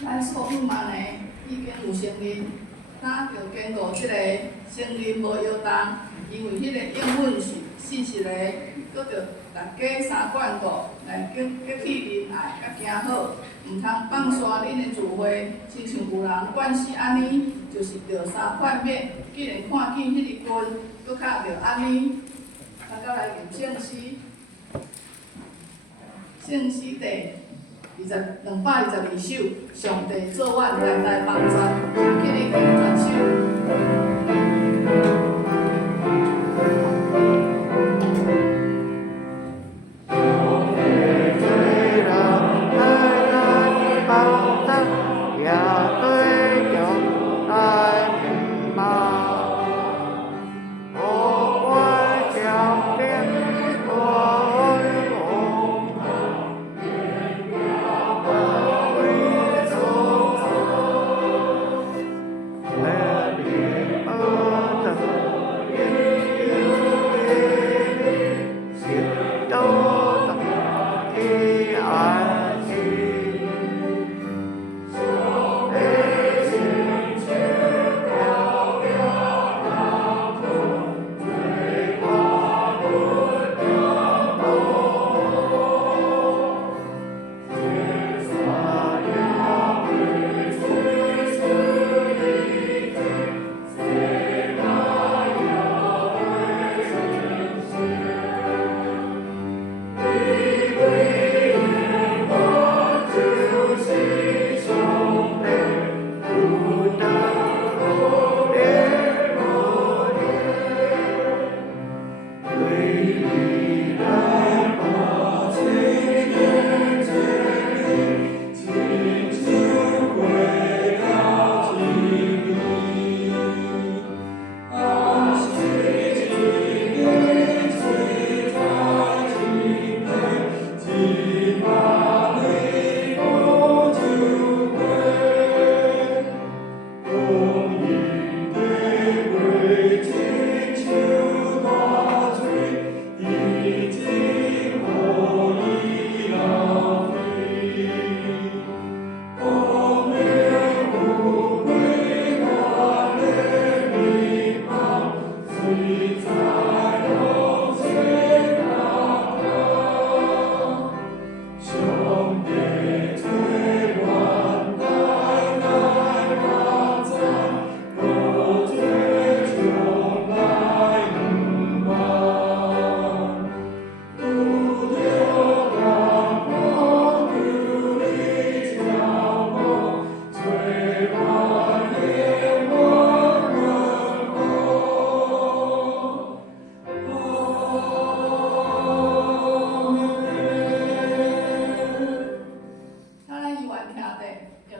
咱所有万的已经有承认，咱就坚固即个承认无摇动，因为迄个应允是事实的，搁着大家三管顾来激起仁爱甲行好，毋通放煞恁的聚会，亲像有人惯势安尼，就是着三款灭。既然看见迄个棍，搁较着安尼，到来念圣诗，圣诗222首，上帝做我代代帮助，请起立念全首。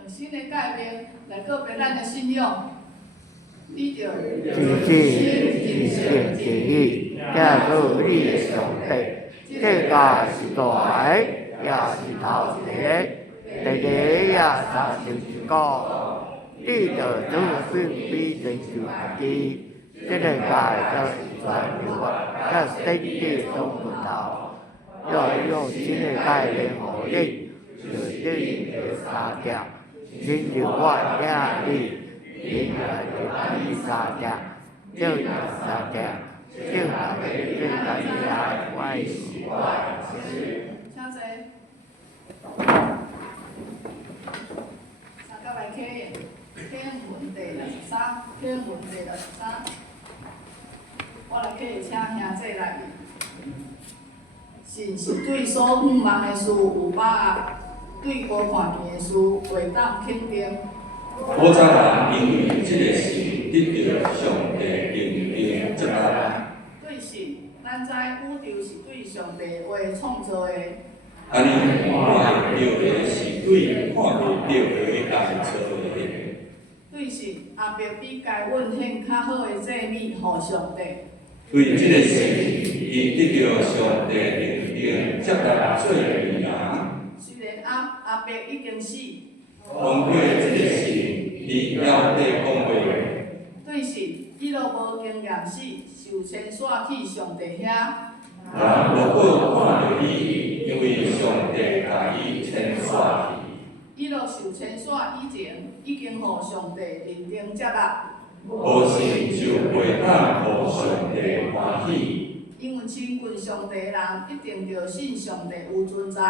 用新的界面来告别咱的信仰。你着自信、自信、自义，才做你的上帝。这个是大个，也是头一个，第二也三成一个。你着做并非追求自己，这个界就是全流才真正中不头。要用新的概念互你，就你着三条，亲像我领你。你来就第三只，就第三只，就来就第三位。请坐。三角来考文第63，考文第63。我来请兄弟来。信是对所不望的事有把握，对无看见的事袂当肯定。我早人因为这个事得到上帝认定接纳。对神，咱知宇宙是对上帝话创造的。安尼看会到的是对看袂到的来做的。对神，后壁比该阮献较好的祭物互上帝。对这个事，伊得到上帝认定接纳做义人。虽然后壁已经死。通过这个事，伊要对讲话。对神，伊若无经验死，受牵线去上帝遐。人无过看到伊，因为上帝甲伊牵线去。伊若受牵线以前，已经互上帝认定接纳。无信就袂当互上帝欢喜。因为亲近上帝的人，一定着信上帝有存在。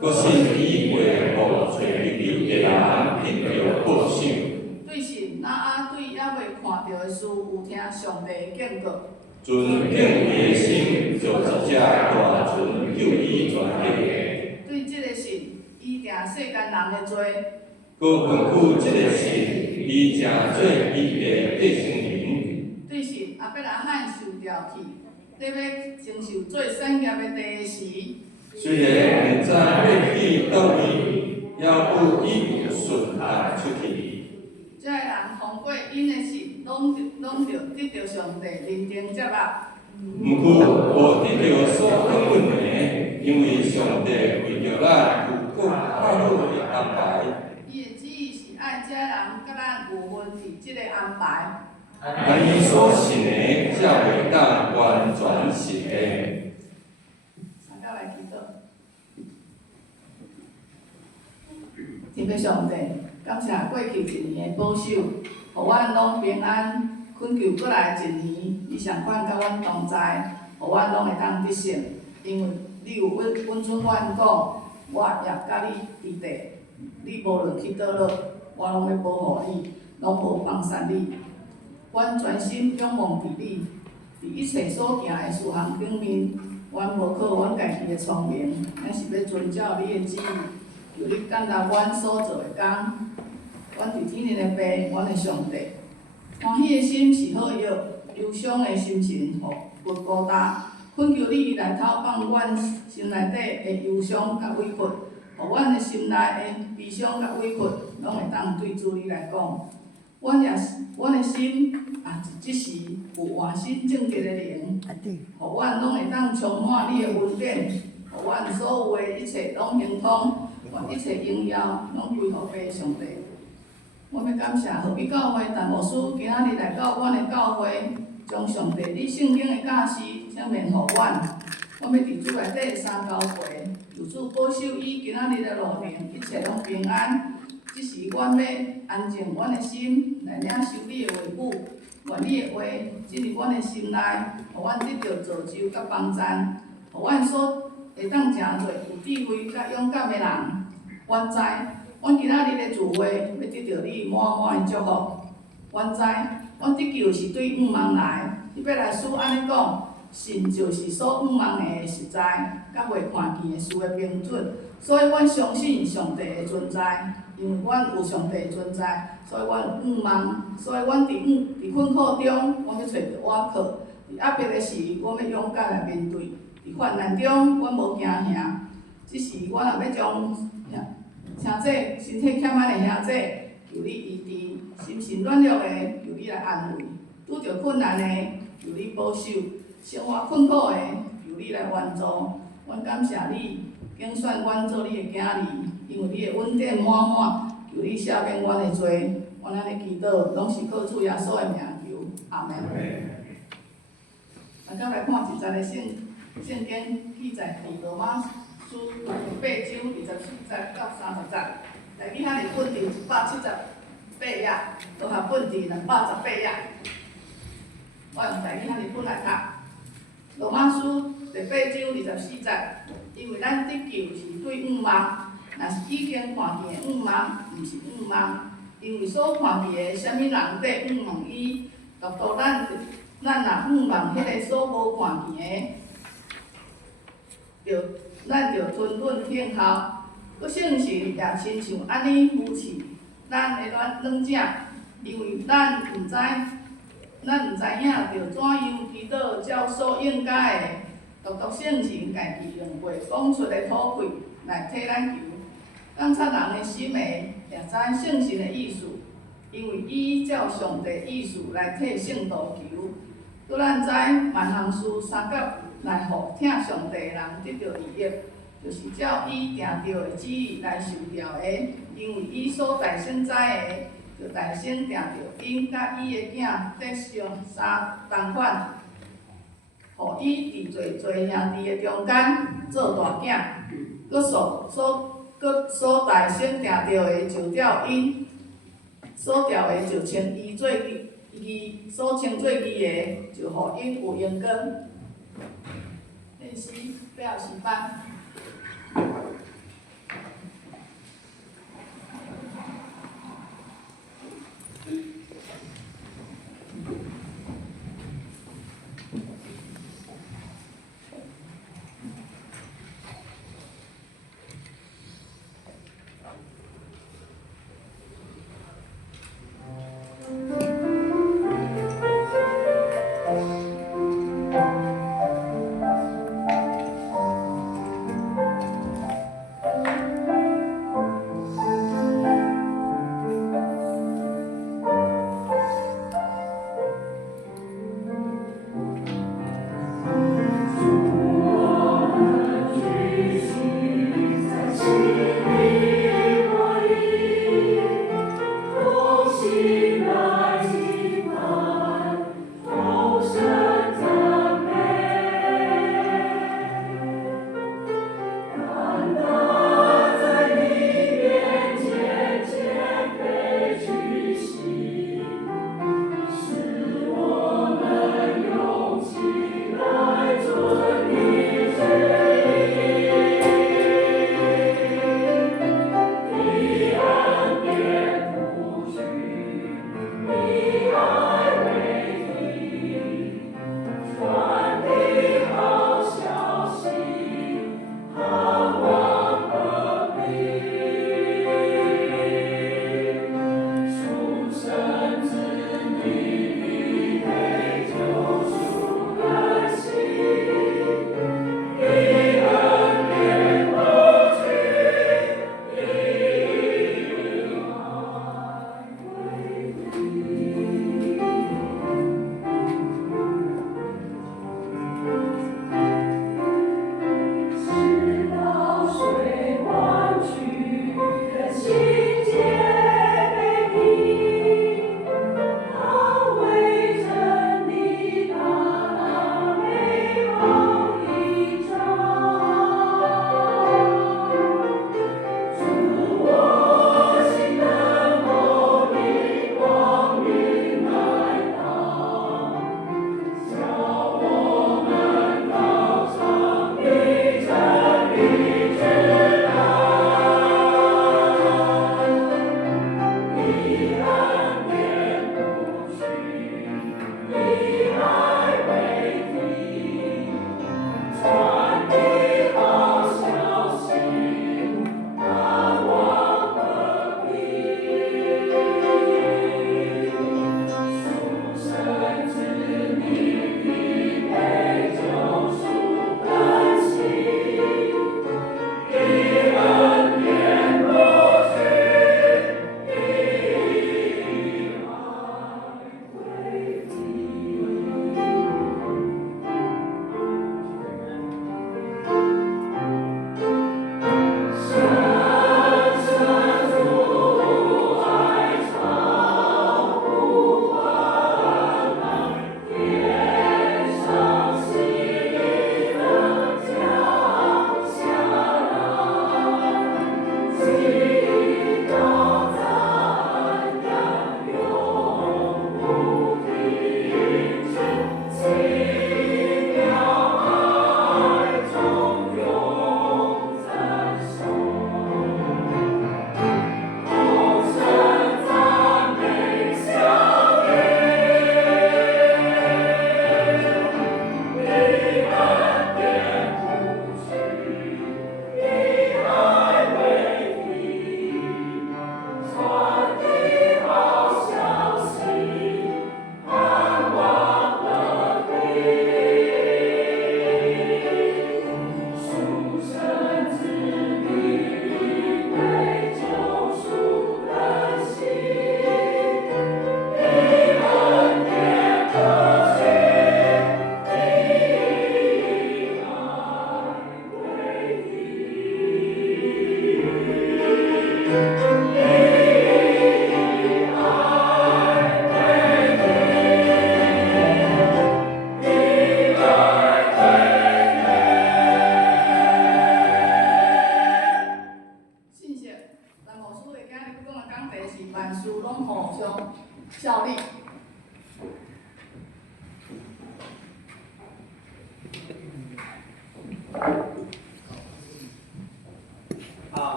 搁信以为互找你的人，必着报赏。对神，咱对还未看到的事，有听上帝的警告。尊敬畏的心，就是只大存救伊全力。对这个神，伊定世间人的罪。搁根据这个神，伊正做伊的得生人。对神，后壁来喊受调去，在要承受最险恶的地时。虽然毋知要去倒位，也有伊顺利出去。这个人通过因的信，拢着得到上帝认定接纳。毋过，无得到所肯允的，因为上帝为着咱有更较好的安排。伊的旨意是爱这人甲咱有份伫即个安排。安伊所信的，才会当完全实现。三角来祈祷。天父上帝，感谢过去一年的保守，互阮拢平安，恳求过来一年，你上款甲阮同在，互阮拢会当得胜。因为你有阮准阮讲，我也甲你伫地，你无论去倒落，我拢要保护你，拢无放散你。阮全心仰望伫你，伫一切所行的事项顶面，阮无靠阮家己的聪明，乃是要遵照你的旨意。求你感动阮所做的工，阮伫天灵的父，阮的上帝。欢喜的心是好药，忧伤的心情互不孤单。恳求你来透放阮心内底的忧伤甲委屈，互阮的心内的悲伤甲委屈，拢会当对主你来讲。阮的心即时有换心正直的灵，互阮拢会当充满你的恩典，互阮所有的一切拢亨通。一切荣耀拢归乎父上帝。我要感谢和平教会陈牧师今仔日来到阮的教会，将上帝你圣经的教示呈现互阮。我要伫主内底三交陪，求主保守伊今仔日的路程，一切拢平安。只是阮要安静阮的心来领受你的话语，愿你的话进入阮的心内，互阮得到造就甲帮助，互阮所会当诚侪有智慧甲勇敢的人。阮知，阮今仔日的聚会要得到你满满的祝福。阮知，阮得救是对毋茫来，你要来使安尼讲，信就是所毋茫的实在，甲袂看见的事的标准。所以阮相信上帝的存在，因为阮有上帝的存在，所以阮毋茫，所以阮伫困苦中，阮要找到倚靠；伫压迫的时，阮要勇敢来面对；伫患难中，阮无惊吓。只是阮也要将兄姐身体欠安的兄姐，由你医治；心神软弱的，由你来安慰；拄着困难的，由你保守；生活困苦的，由你来援助。阮感谢你，拣选阮做你的囝儿，因为你的恩典满满，求你赦免阮的罪。阮安尼祈祷，拢是靠主耶稣的名求，阿门。大家来看一节的圣经记载伫罗马书8章24节到30节，台语汉译本伫178页，都合本伫218页。我用台语汉译本来读。罗马书8章24节，因为咱得救是对仰望，若是已经看见的仰望，毋是仰望。因为所看见的，啥物人在仰望伊，独独咱若仰望迄个所无看见的，咱就存稳听候。佫圣神也亲像安尼扶持咱的软正，因为咱毋知影着怎样祈祷，照所应该的，独独圣神家己用话讲出的土气来替咱求。感察人的心的，也知圣神的意思，因为伊照上帝意思来替圣徒求。搁咱知万项事三角来互听上帝的人得到利益，就是照伊定着的旨意来受调的。因为伊所大先知的，就大先定着因甲伊的囝得相相同款，互伊伫侪兄弟的中间做大囝。搁所大先定着的就照因所调的就称伊做义，所称做义的就互因有荣光。练习824班。万事拢互相效力。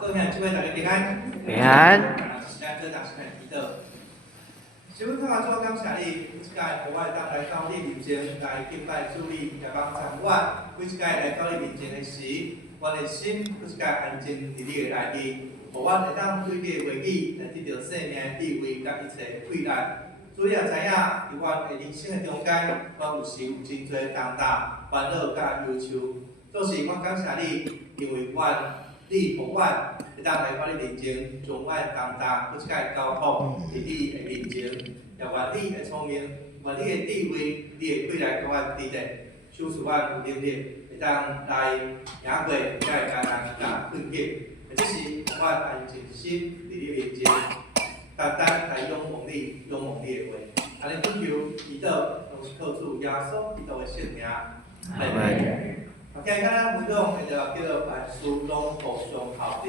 各位兄弟大家平安。平安。时间做大时间祈祷。首先，看做感谢你，每一届国外当来到你面前来敬拜主你，也帮掌管。每一届来到你面前的时，我的心每一届安静伫你的内里，互我会当对你的话语来得到生命的智慧甲一切的困难。主也知影，伫我的人生的中间，我有时有真多重担、烦恼甲忧愁。做时，我感谢你，因为你互我会当来我的面前，将我的重担每一届交托伫你的面前，也愿你的聪明，愿你的智慧，你的气来甲我指点，手使我有能力，会当来赢过遮个艰难甲困境。这时，我安静心伫你面前，单单来仰望你的话，安尼恳求祈祷，都是靠主耶稣基督的圣名。阿门。今日咱分享的叫做万事拢互相效力。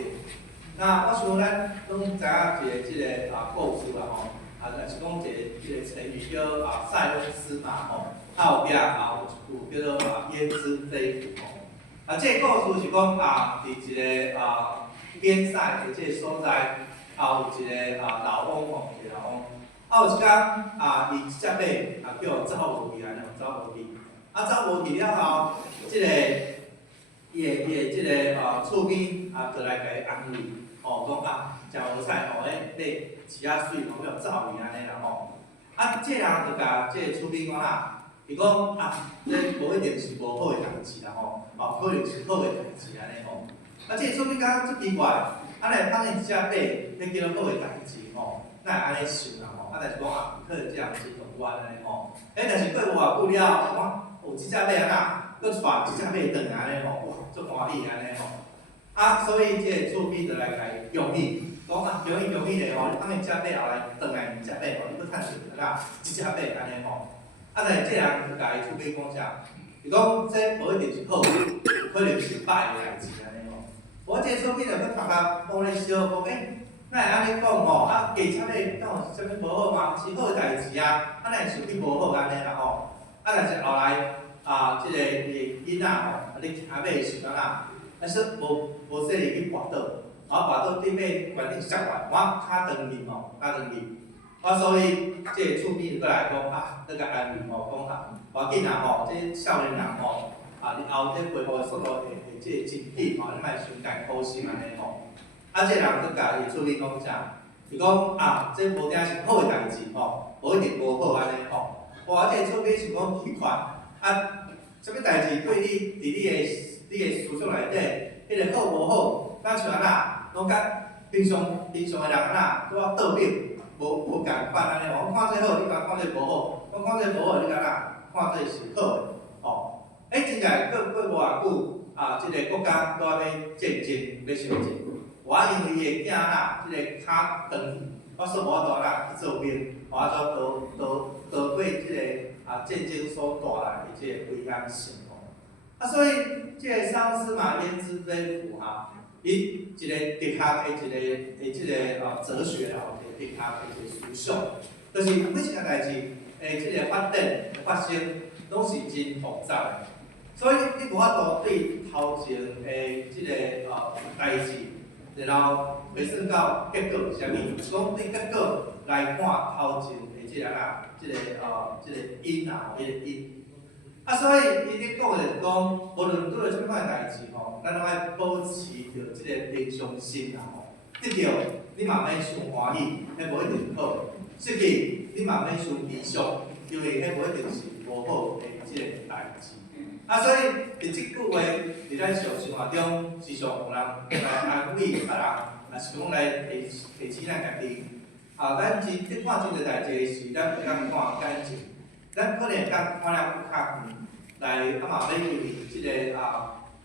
那我想咱拢知影即个故事啦吼，是讲一个成语叫塞翁失马吼，后壁有一句叫做焉知非福吼。这个故事是讲伫一个边塞的这个所在，有一个老翁吼，一个老翁。有一天伊一只马叫走无去安尼，走无去。走无去了后，伊的即个厝边就来甲伊安慰，讲真无使迄马饲水，要走去安尼啦吼。这人就甲即个厝边讲伊讲这无一定是无好的代志啦吼，可能是好的代志安尼吼。这个厝边感觉足奇怪，来放一只马，迄叫做好的代志吼，哪会安尼想啦吼？但是讲可能这样是动物安尼吼。但是过无偌久了，讲有即只马佫带即只马转来安尼吼，哇，足欢喜安尼吼。所以即个厝边就来甲伊恭喜，讲恭喜咧吼，你放一只马后来转来2只马吼，你佫趁着一只马安尼吼。但是即人就甲伊厝边讲啥？伊讲这无一定是好，有可能是歹的代志安尼吼。我即个厝边就佫头壳摸咧烧，讲哪会安尼讲吼？加只马敢有啥物无好嘛？是好的代志啊，哪会想去无好安尼啦吼？但是后来即个囡仔吼，咧骑马的时阵说无说去跋倒，跋倒对马原定摔坏，我脚断去吼，脚断去。所以即个厝边就过来讲佫甲安慰吼，讲无要紧啦吼，这少年人吼，日后这恢复的速度会即个真紧吼，你莫伤艰苦心安尼吼。这人佫甲伊厝边讲啥？伊讲这无定是好的代志吼，无一定无好安尼吼。哇！这个厝边想讲奇怪，啥物代志对你伫你的思想内底，迄个好无好，咱像拢甲平常的人拄倒逼，无共款安尼吼。我看这好，你甲看这无好；我看这无好，你甲看这是好的吼。真正过无偌久，即个国家拄要战争要相争，我因为伊的囝即个脚断去，我说无法度去做兵，我逃过即个战争所带来的即个危险性吼。所以即个塞翁失马焉知非福伊一个哲学的即个哲学啦，一个哲学的一个思想，就是每一件代志即个发展发生，拢是真复杂的。所以你无法度对头前的即个代志，然后回算到结果是啥物，是讲对结果来看头前的即个因迄个因。所以伊咧讲的就是讲，无论拄着什么款的代志吼，咱拢爱保持着即个平常心吼。得着你嘛免伤欢喜，迄无一定好；失去你嘛免伤悲伤，因为迄无一定是无好的即个代志。所以伫即句话伫咱生活中，时常有人来安慰别人，也是讲来提醒咱家己。咱看真侪代志时，咱会当看感情，咱可能会当看了较远，来嘛免因为即个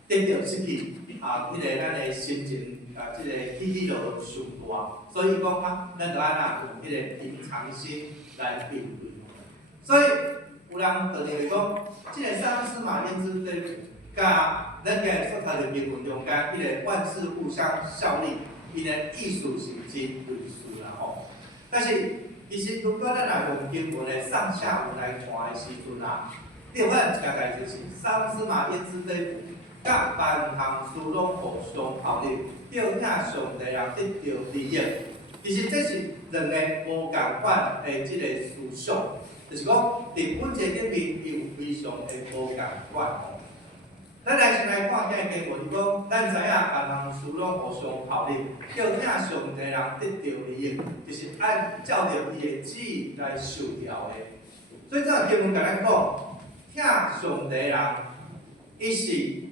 得着失去，迄个咱的心情即个体力就上大，所以讲啊，咱就安那用迄个平常心来应对。所以有人就认为讲，即个萨斯马焉之对，甲咱今日所读的经文中间，迄个万事互相效力，伊的意思是真类似啦吼。但是其实如果咱来用经文的上下文来看的时阵啊，你有发现一件代志是，萨斯马焉之对，甲万行事拢互相效力，叫领上帝人得到利益。其实这是两个无共款的即个思想。就是讲，伫本节顶面有非常的无共款吼。咱先来看这经文，讲咱知影万行事拢互相效力，叫领上帝人得到利益，就是按照着伊的旨意来受调的。所以这个经文甲咱讲，听上帝人，伊是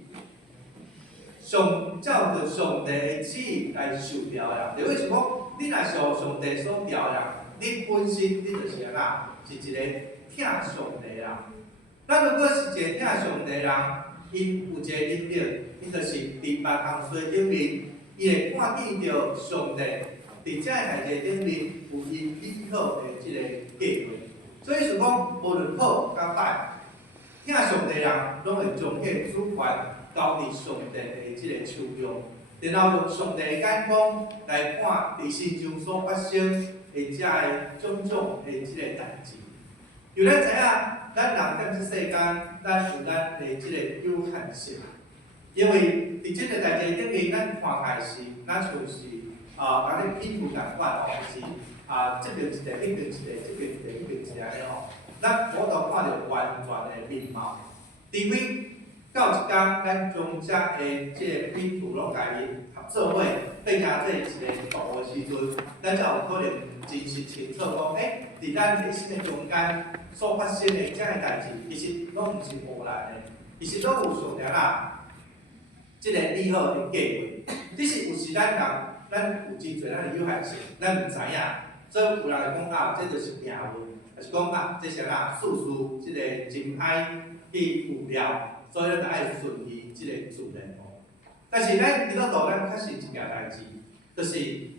照着上帝的旨意来受调的。就为是讲，你若是互上帝所调的，你本身你就是安那。是一个听上帝人。咱如果是一个听上帝人，伊有一个能力，伊就是伫别项事顶面，伊会看见着上帝伫遮代志顶面有伊美好的即个计划。所以是讲，无论好甲歹，听上帝人拢会将迄主权交伫上帝的即个手中，然后用上帝的眼光来看伫心中所发生。或者的种种的即个代志，因为咱知影，咱人踮即世间，咱有咱的即个有限性，因为伫即个代志顶面，咱看起来是，咱像是甲咧拼图共款吼，是这边一个，迄边一个，这边一个，迄边一个安尼吼，咱无法看到完全的面貌。除非到一天，咱将遮的即个拼图拢家己合做伙，变成做一个图的时阵，咱才有可能。真实清楚讲，伫咱人生的中间所发生的遮个代志，其实拢毋是偶然的，其实拢有上帝啦，即个美好的计划。只是有时咱有真侪咱的有限性，咱毋知影，所以有人会讲啊，这就是命运，就是讲啊，这是事事即个真歹去预料，所以咱就爱顺其即个自然哦。但是咱基督徒咱确实一件代志，就是。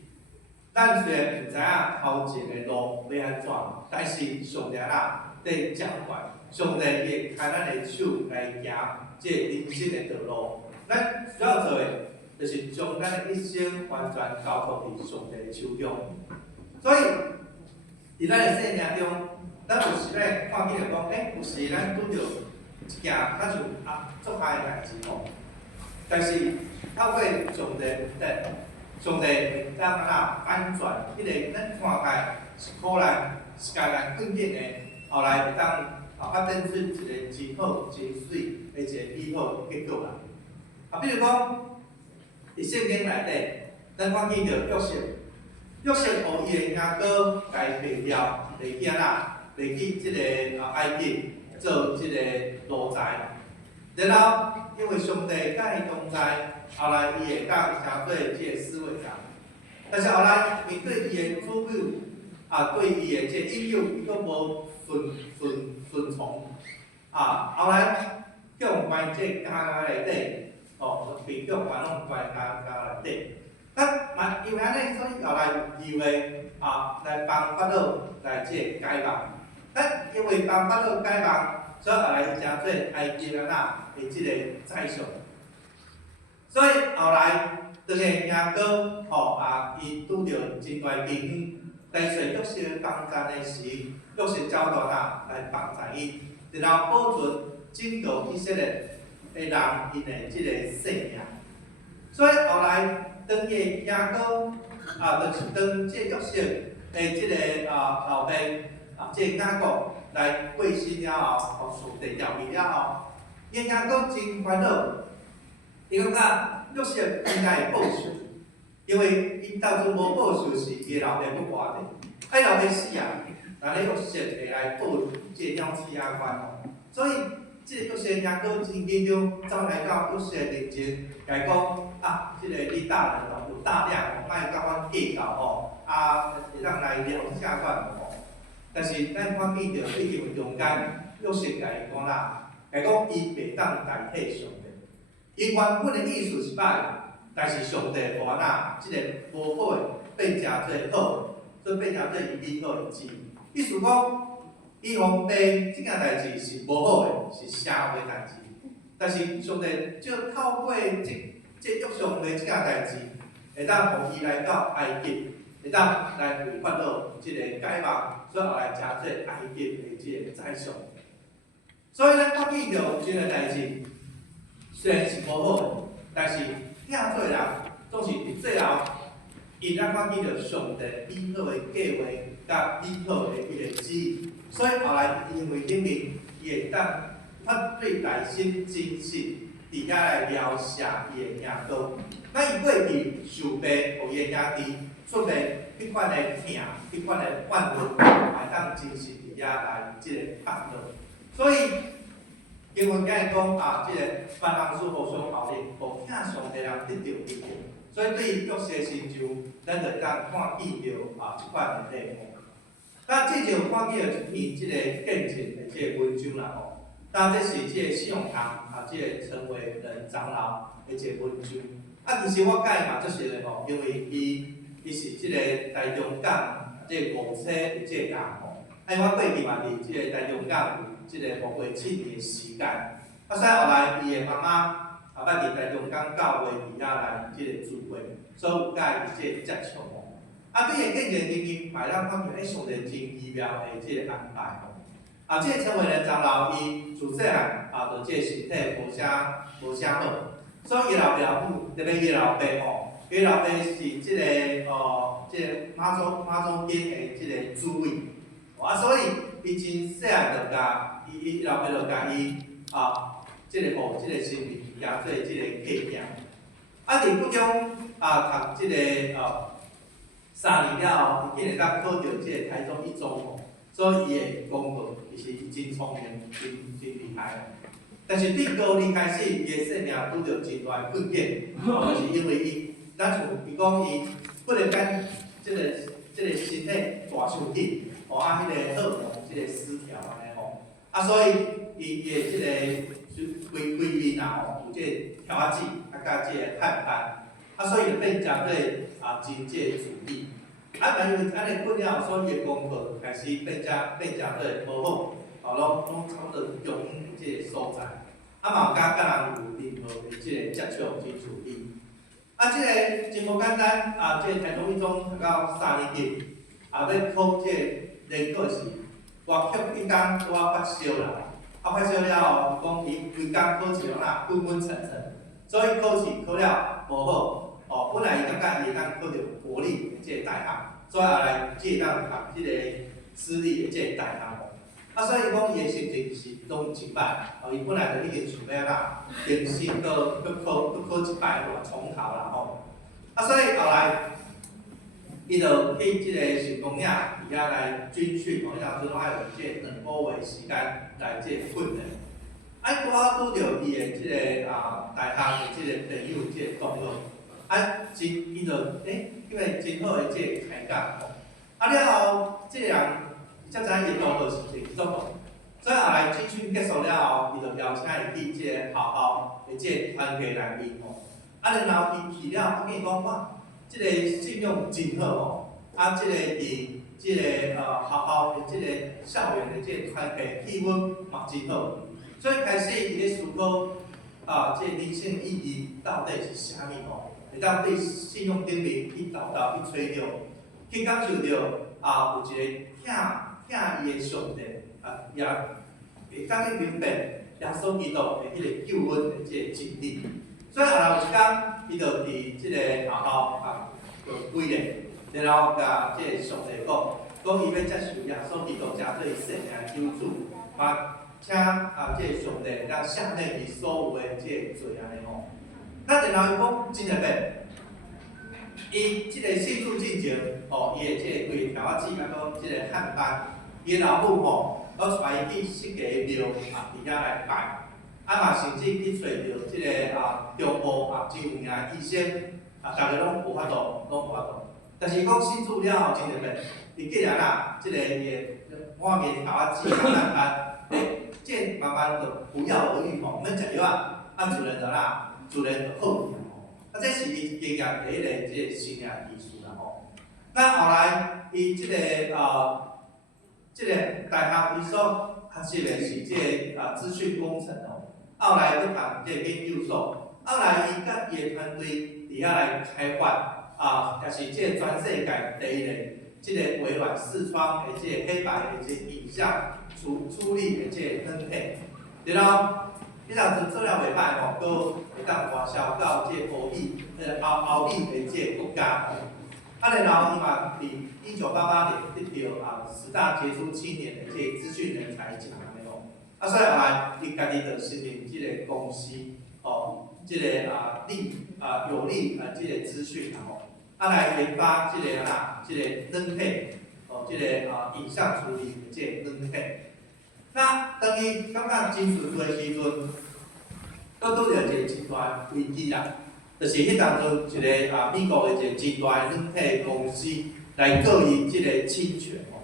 咱虽然毋知影头前的路要安怎，但是上帝啦在掌管，上帝会开咱的手来行这人生的道路。咱需要做的，就是将咱的一生完全交托伫上帝的手中。所以，伫咱的生命中，咱有时咧看见着讲，有时咱拄着一件咱像做歹的代志吼，但是透过上帝上帝会当安那翻转，迄个咱看起来是苦难，是艰难困境的，后来会当发展出一个真好、真水的一个美好的结果啦。比如讲，伫圣经内底，咱看见着约瑟，约瑟互伊的兄哥家卖掉，卖去安那，卖去即个埃及做即个奴才，然后因为上帝甲伊同在。后来，伊会当成做即个侍卫长，但是后来面对伊的主母对伊的即个引诱，伊佫无顺从后来叫关即个家内底，被叫关拢关家内底。因为安尼，所以后来有机会来帮法老来即个解梦。因为帮法老解梦，所以后来伊成做埃及安那的即个宰相。所以后来，当个兄哥伊拄着真大危险，但是约瑟帮助的时，约瑟交代来帮助伊，然后保存拯救以色列的人因的即个性命。所以后来，当个兄哥就是当即约瑟的即个后辈即个雅各来过身了后，上帝调味了后，伊兄哥真烦恼。伊感觉约瑟应该会报仇，因为伊当初无报仇是伊老爸要活的，老爸死但咧约瑟会来报即个了子阿关吼。所以即个约瑟兄哥真紧张，走来到约瑟面前，甲伊讲即个你大人有大量莫甲阮计较会当来了下关吼。但是咱看见着对经文中间，约瑟甲伊讲甲伊讲伊袂当代替上帝。因原本的意思是歹，但是上帝互咱即个无好诶变成做好，所以变成做伊美好诶旨意。意思讲，伊互变即件代志是无好诶，是社会代志。但是上帝就透过即约上帝即件代志，会当互伊来到埃及，会当来为法老即个解梦，所以后来加做埃及诶即个宰相。所以咱看见着即个代志，虽然是无好诶，但是听做人总是伫最后，伊咱看见着上帝美好诶计划，甲美好诶迄个旨意。所以后来因为顶面，伊会当发对内心真实，伫遐来描写伊诶名号。咱伊过去受病，互伊诶兄弟出来迄款诶疼，迄款诶怨恨，会当真实伫遐来即个发落。所以经文甲伊讲即个万人数互相效力，互听上帝人得着力量。所以对于约瑟亲像，咱就当看见着即款诶内容。咱即就看见着一篇即个见证的即个文章啦吼。当这是即个信用堂即个成为人长老的一个文章。其实我解嘛足熟的吼，因为伊是即个台中港即个5车的即个人吼。因为我过去嘛伫即个台中港有即个5过7年的时间。所以后来伊的妈妈后摆伫台中港教会伫遐来即个聚会，所以有甲伊即个接触吼。对个见证里面，买咱看见上帝真奇妙的即个安排吼。即个成为人长老，伊自细汉就即个身体无啥好，所以伊老爸母，特别伊老爸吼，伊老爸是即个即个马祖间的即个主委，所以伊真细汉就甲伊老爸就甲伊即个互即个身边也做即个契行。伫高中读即个3年了后，伊竟然当考到即个台中一中吼，所以伊的功课其实真聪明，真厉害。但是对高二开始，伊的生命拄着真大的困境，就是因为咱像伊讲伊忽然间即个身体大伤紧，迄个荷尔蒙即个失调安尼吼，所以伊的即个规面吼有即个条仔子，甲即个汗斑，所以就变成做真即个注意。因为安尼困了，所以伊的功课开始变成做无好，拢差不多中庸的即个所在。嘛有甲人有任何的即个接触去处理。即个真无简单，即个台中一中读到3年级，要考即个联考时，我刻迄天我发烧啦，发烧了后，讲伊规工考试昏昏沉沉，所以考试考了无好，本来伊感觉伊会当考到国立的即个大学，所以后来即个当读即个私立的即个大学。所以讲伊的心情是拢一摆，伊本来就已经想要重新搁考一摆，从头啦吼。所以后来伊就去即个成功岭伫遐来军训，伊当阵拢爱用即个2个月时间来即个训练。拄好拄着伊的即个大学的即个朋友即个同学，伊就因为真好的即个开讲吼。了后，即个人。才知伊的同学是一个基督徒，所以后来军训结束了后，伊就邀请伊去即个学校的即个团契内面吼。然后伊去了，伊讲哇，即个信用真好吼。即个伫即个学校的即个校园的即个团契气氛嘛真好，所以开始伊咧思考即个人生意义到底是啥物吼？会当对信用顶面去豆去揣着，去感受着有一个听伊的上帝，也会当去明白耶稣基督的迄个救恩的即个真理。所以后来有一天，伊就伫即个学校就规咧，然后甲即个上帝讲伊要接受耶稣基督成做伊生命的救主，请即个上帝让赦免伊所有的即个罪安尼吼。然后伊讲真特别。伊即个信主进前，伊的即个规个条仔子，即个汉班，伊的老母带伊去释迦的庙，伫遐来拜，嘛甚至去找着即个中部真有名的医生，大家拢无法度，但是讲信主了后真特别，伊竟然即个伊的外面条仔子汉班，这慢慢就不药而愈吼，免食药自然就好去。这是伊经验第一个即个生涯艺术啦吼。那后来伊即个即个大学伊所学习的是即个资讯工程哦，后来去读即个研究所，后来伊甲伊的团队伫遐来开发也是即个全世界第一个即个微软视窗的即个黑白的即个影像处理的即个软体，然后你若做了袂歹吼，佫会当外销到即个欧美的即个国家吼。然后伊嘛伫1988年得到10大杰出青年的即个资讯人才奖安尼吼。所以后来伊家己就成立即个公司哦，即个有利即个资讯吼，来研发即个即个软体哦，即个影像处理的即个软体。那当伊感觉真顺遂的时阵，佫拄着一个真大危机啦，就是迄当阵一个美国的一个真大的软体公司来告伊即个侵权吼。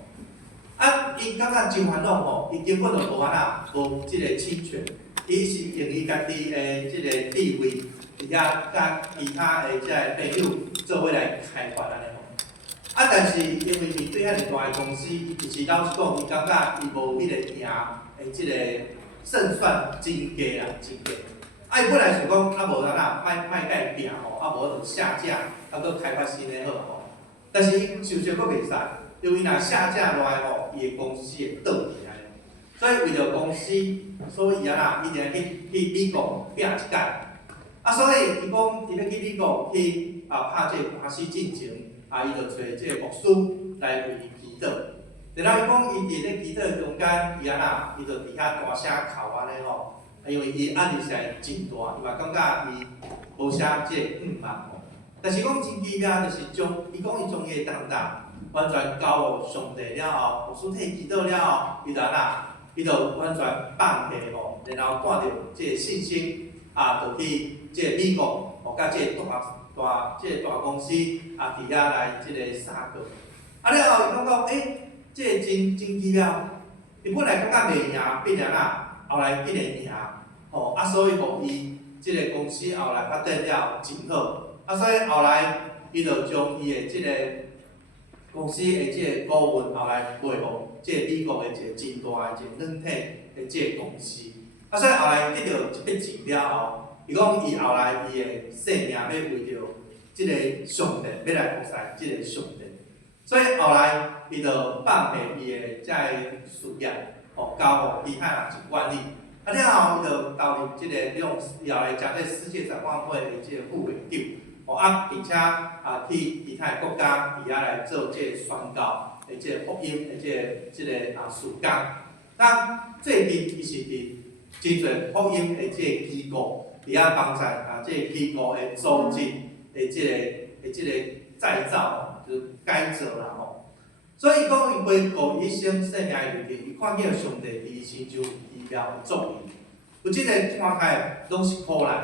伊感觉真烦恼吼，伊根本就无即个侵权，伊是用伊家己的即个地位，伫遐甲其他的即个朋友做伙来开发安尼吼。但是因为面对遐尼大个公司，其实老实讲，伊感觉伊无迄个赢的即个胜算真低啦，真低。伊本来想讲无卖甲伊拼吼，无就下架，佫开发新的好吼。但是伊想想佫袂使，因为若下架落来吼，伊的公司会倒起来。所以为着公司，所以伊一定去美国拼一届。所以伊讲伊要去美国去拍这个官司进程，伊就找这个牧师来为伊祈祷。然后伊讲伊伫咧祈祷中间，伊就伫遐大声哭安尼吼。因为伊压力实在真大，伊嘛感觉伊无啥即个嘛吼。但是讲真奇妙，就是伊讲伊将伊的重担完全交互上帝了后，牧师替祈祷了后，伊就完全放下吼，然后带着即个信心就去即个美国，甲即个大公司伫遐来即个相告。了后伊感觉即个真奇妙，伊本来感觉袂赢，变后来竟然赢。所以互伊即个公司后来发展了真好。所以后来伊就将伊的即个公司的即个股份后来卖互即个美国的一个真大的一个软体的即个公司。所以后来得到一笔钱了后，伊讲伊后来伊的生命要为着即个上帝，要来服侍即个上帝。所以后来伊就放下伊的即个事业，交互其他人去管理。了后，伊就投入即个以后来将这世界展望会的即个副会长，并且去其他国家伫遐来做即个宣告的即个福音的即个事工。那最近伊是伫真侪福音的即个机构，伫遐帮助即个机构的组织的即个再造，就是改造啦吼。所以讲，伊回顾一生生涯里面，伊看见上帝伫伊身上。了作用，有即个看起来拢是苦难，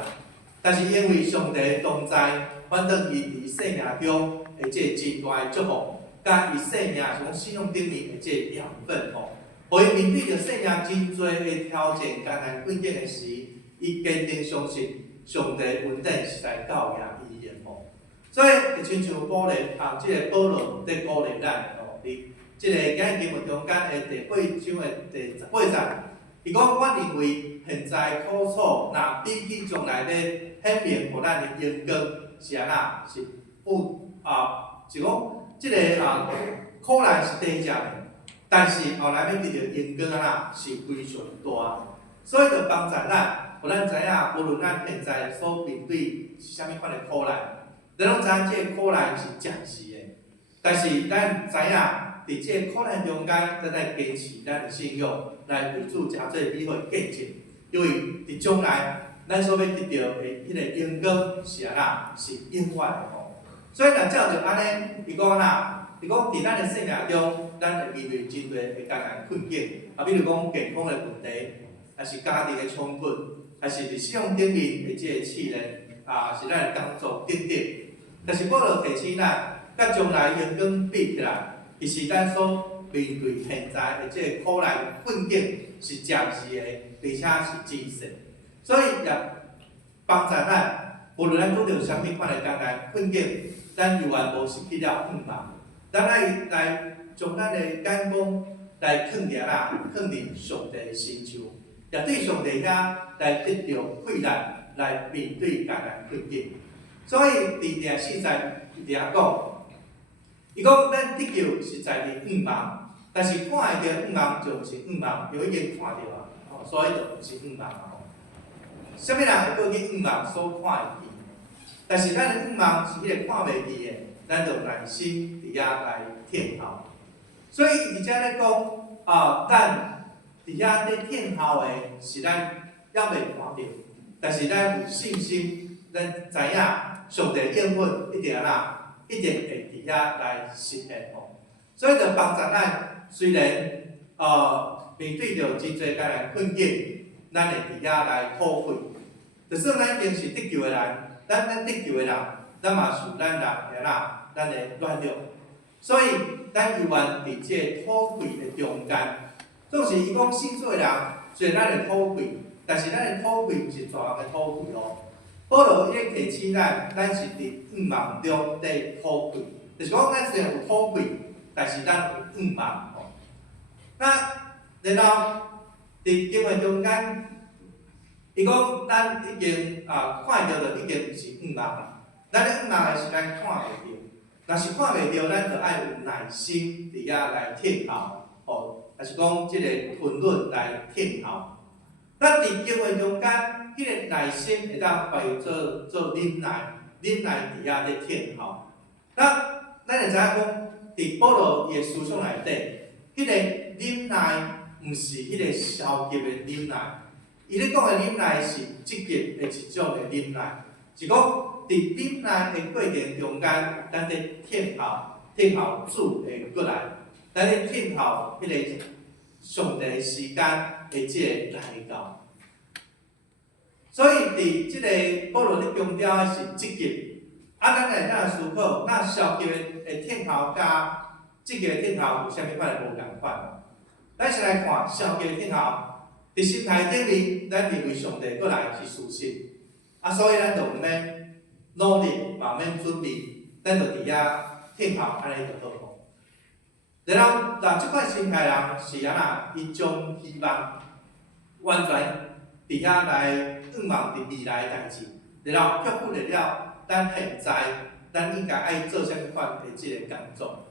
但是因为上帝同在，反正伊伫生命中的即个真大的祝福，甲伊生命从信仰顶面的即个养分吼，互伊面对着生命真侪的挑战、艰难困境的时，伊坚定相信上帝稳定是来教养伊的吼。所以就亲像保罗即个保罗在鼓励咱吼，伫即个今日经文中间的第8章的第18节。伊讲，我认为现在苦楚，若比起将来要显明互咱的荣光是是是讲即个苦难是短暂的，但是后来要得到荣光是非常大，所以就帮助咱，互咱知影，无论咱现在所面对是啥物款的苦难，咱拢知影即个苦难是暂时的，但是咱知影。伫即个苦难中间，咱来坚持咱的信仰，来为主诚做美好的见证。因为伫将来，咱所要得到的迄个荣光是是永远的吼。所以若照着安尼，伊讲伫咱的生命中，咱会面对真侪的艰难困境，比如讲健康的问题，还是家庭的冲突，还是伫信仰顶面的即个试炼，是咱的工作等等。但是保罗提醒咱，甲将来荣光比起来。其实咱所面对现在的即个苦难困境是暂时的，而且是真实，所以也帮助咱，无论咱拄着啥物款的艰难困境，咱犹原无失去了盼望。咱爱来将咱的眼光来放伫啦，放伫上帝的身上，也对上帝遐来得到快乐，来面对艰难困境。所以伫第四节伫遐讲，伊讲咱得救是在伫盼望，但是看会到盼望就毋是盼望，因为已经看到啊，所以就毋是盼望啊。啥物人会过去盼望所看会见？但是咱的盼望是迄个看袂见的，咱就耐心伫遐来听候。所以而且咧讲咱伫遐咧听候的是咱还袂看到，但是咱有信心，咱知影上帝应允一定一定会伫遐来实现吼。所以就帮助咱，虽然面对着真侪艰难困境，咱会伫遐来讨气。就算咱已经是得救的人，咱得救的人，咱嘛是咱人咱的软弱，所以咱犹原伫这讨气的中间。总是伊讲信主的人，虽然咱会讨气，但是咱的讨气毋是全然的讨气哦。保罗伊咧提醒咱是伫盼望中在讨气，就是讲咱虽然有讨气，但是咱有盼望哦。那然后伫经文中间。伊讲，咱已经看到着已经毋是盼望，咱咧盼望的是咱看袂到，若是看袂到，咱就爱有耐心伫遐来听候，也是讲即个吞忍来听候。咱伫经文中间，迄个耐心会当化做忍耐，忍耐伫遐咧听候。咱会知影讲，伫保罗伊的思想内底，迄个忍耐毋是迄个消极的忍耐。伊咧讲的忍耐是积极的一种的忍耐，是讲伫忍耐的过程中间，咱咧听候主会过来，咱咧听候迄个上帝的时间会即个来到。所以伫即个保罗咧强调的是积极，咱来咱思考，那消极的听候甲积极的听候有啥物款的无共款？咱先来看消极的听候。伫心态顶面，咱认为上帝过来是事实，所以咱就毋免努力，嘛免准备，咱就伫遐听候，安尼就好。然后，即款心态人是伊将希望完全伫遐来仰望伫未来的代志，然后却忽略了咱现在，咱应该爱做啥物款的即个工作。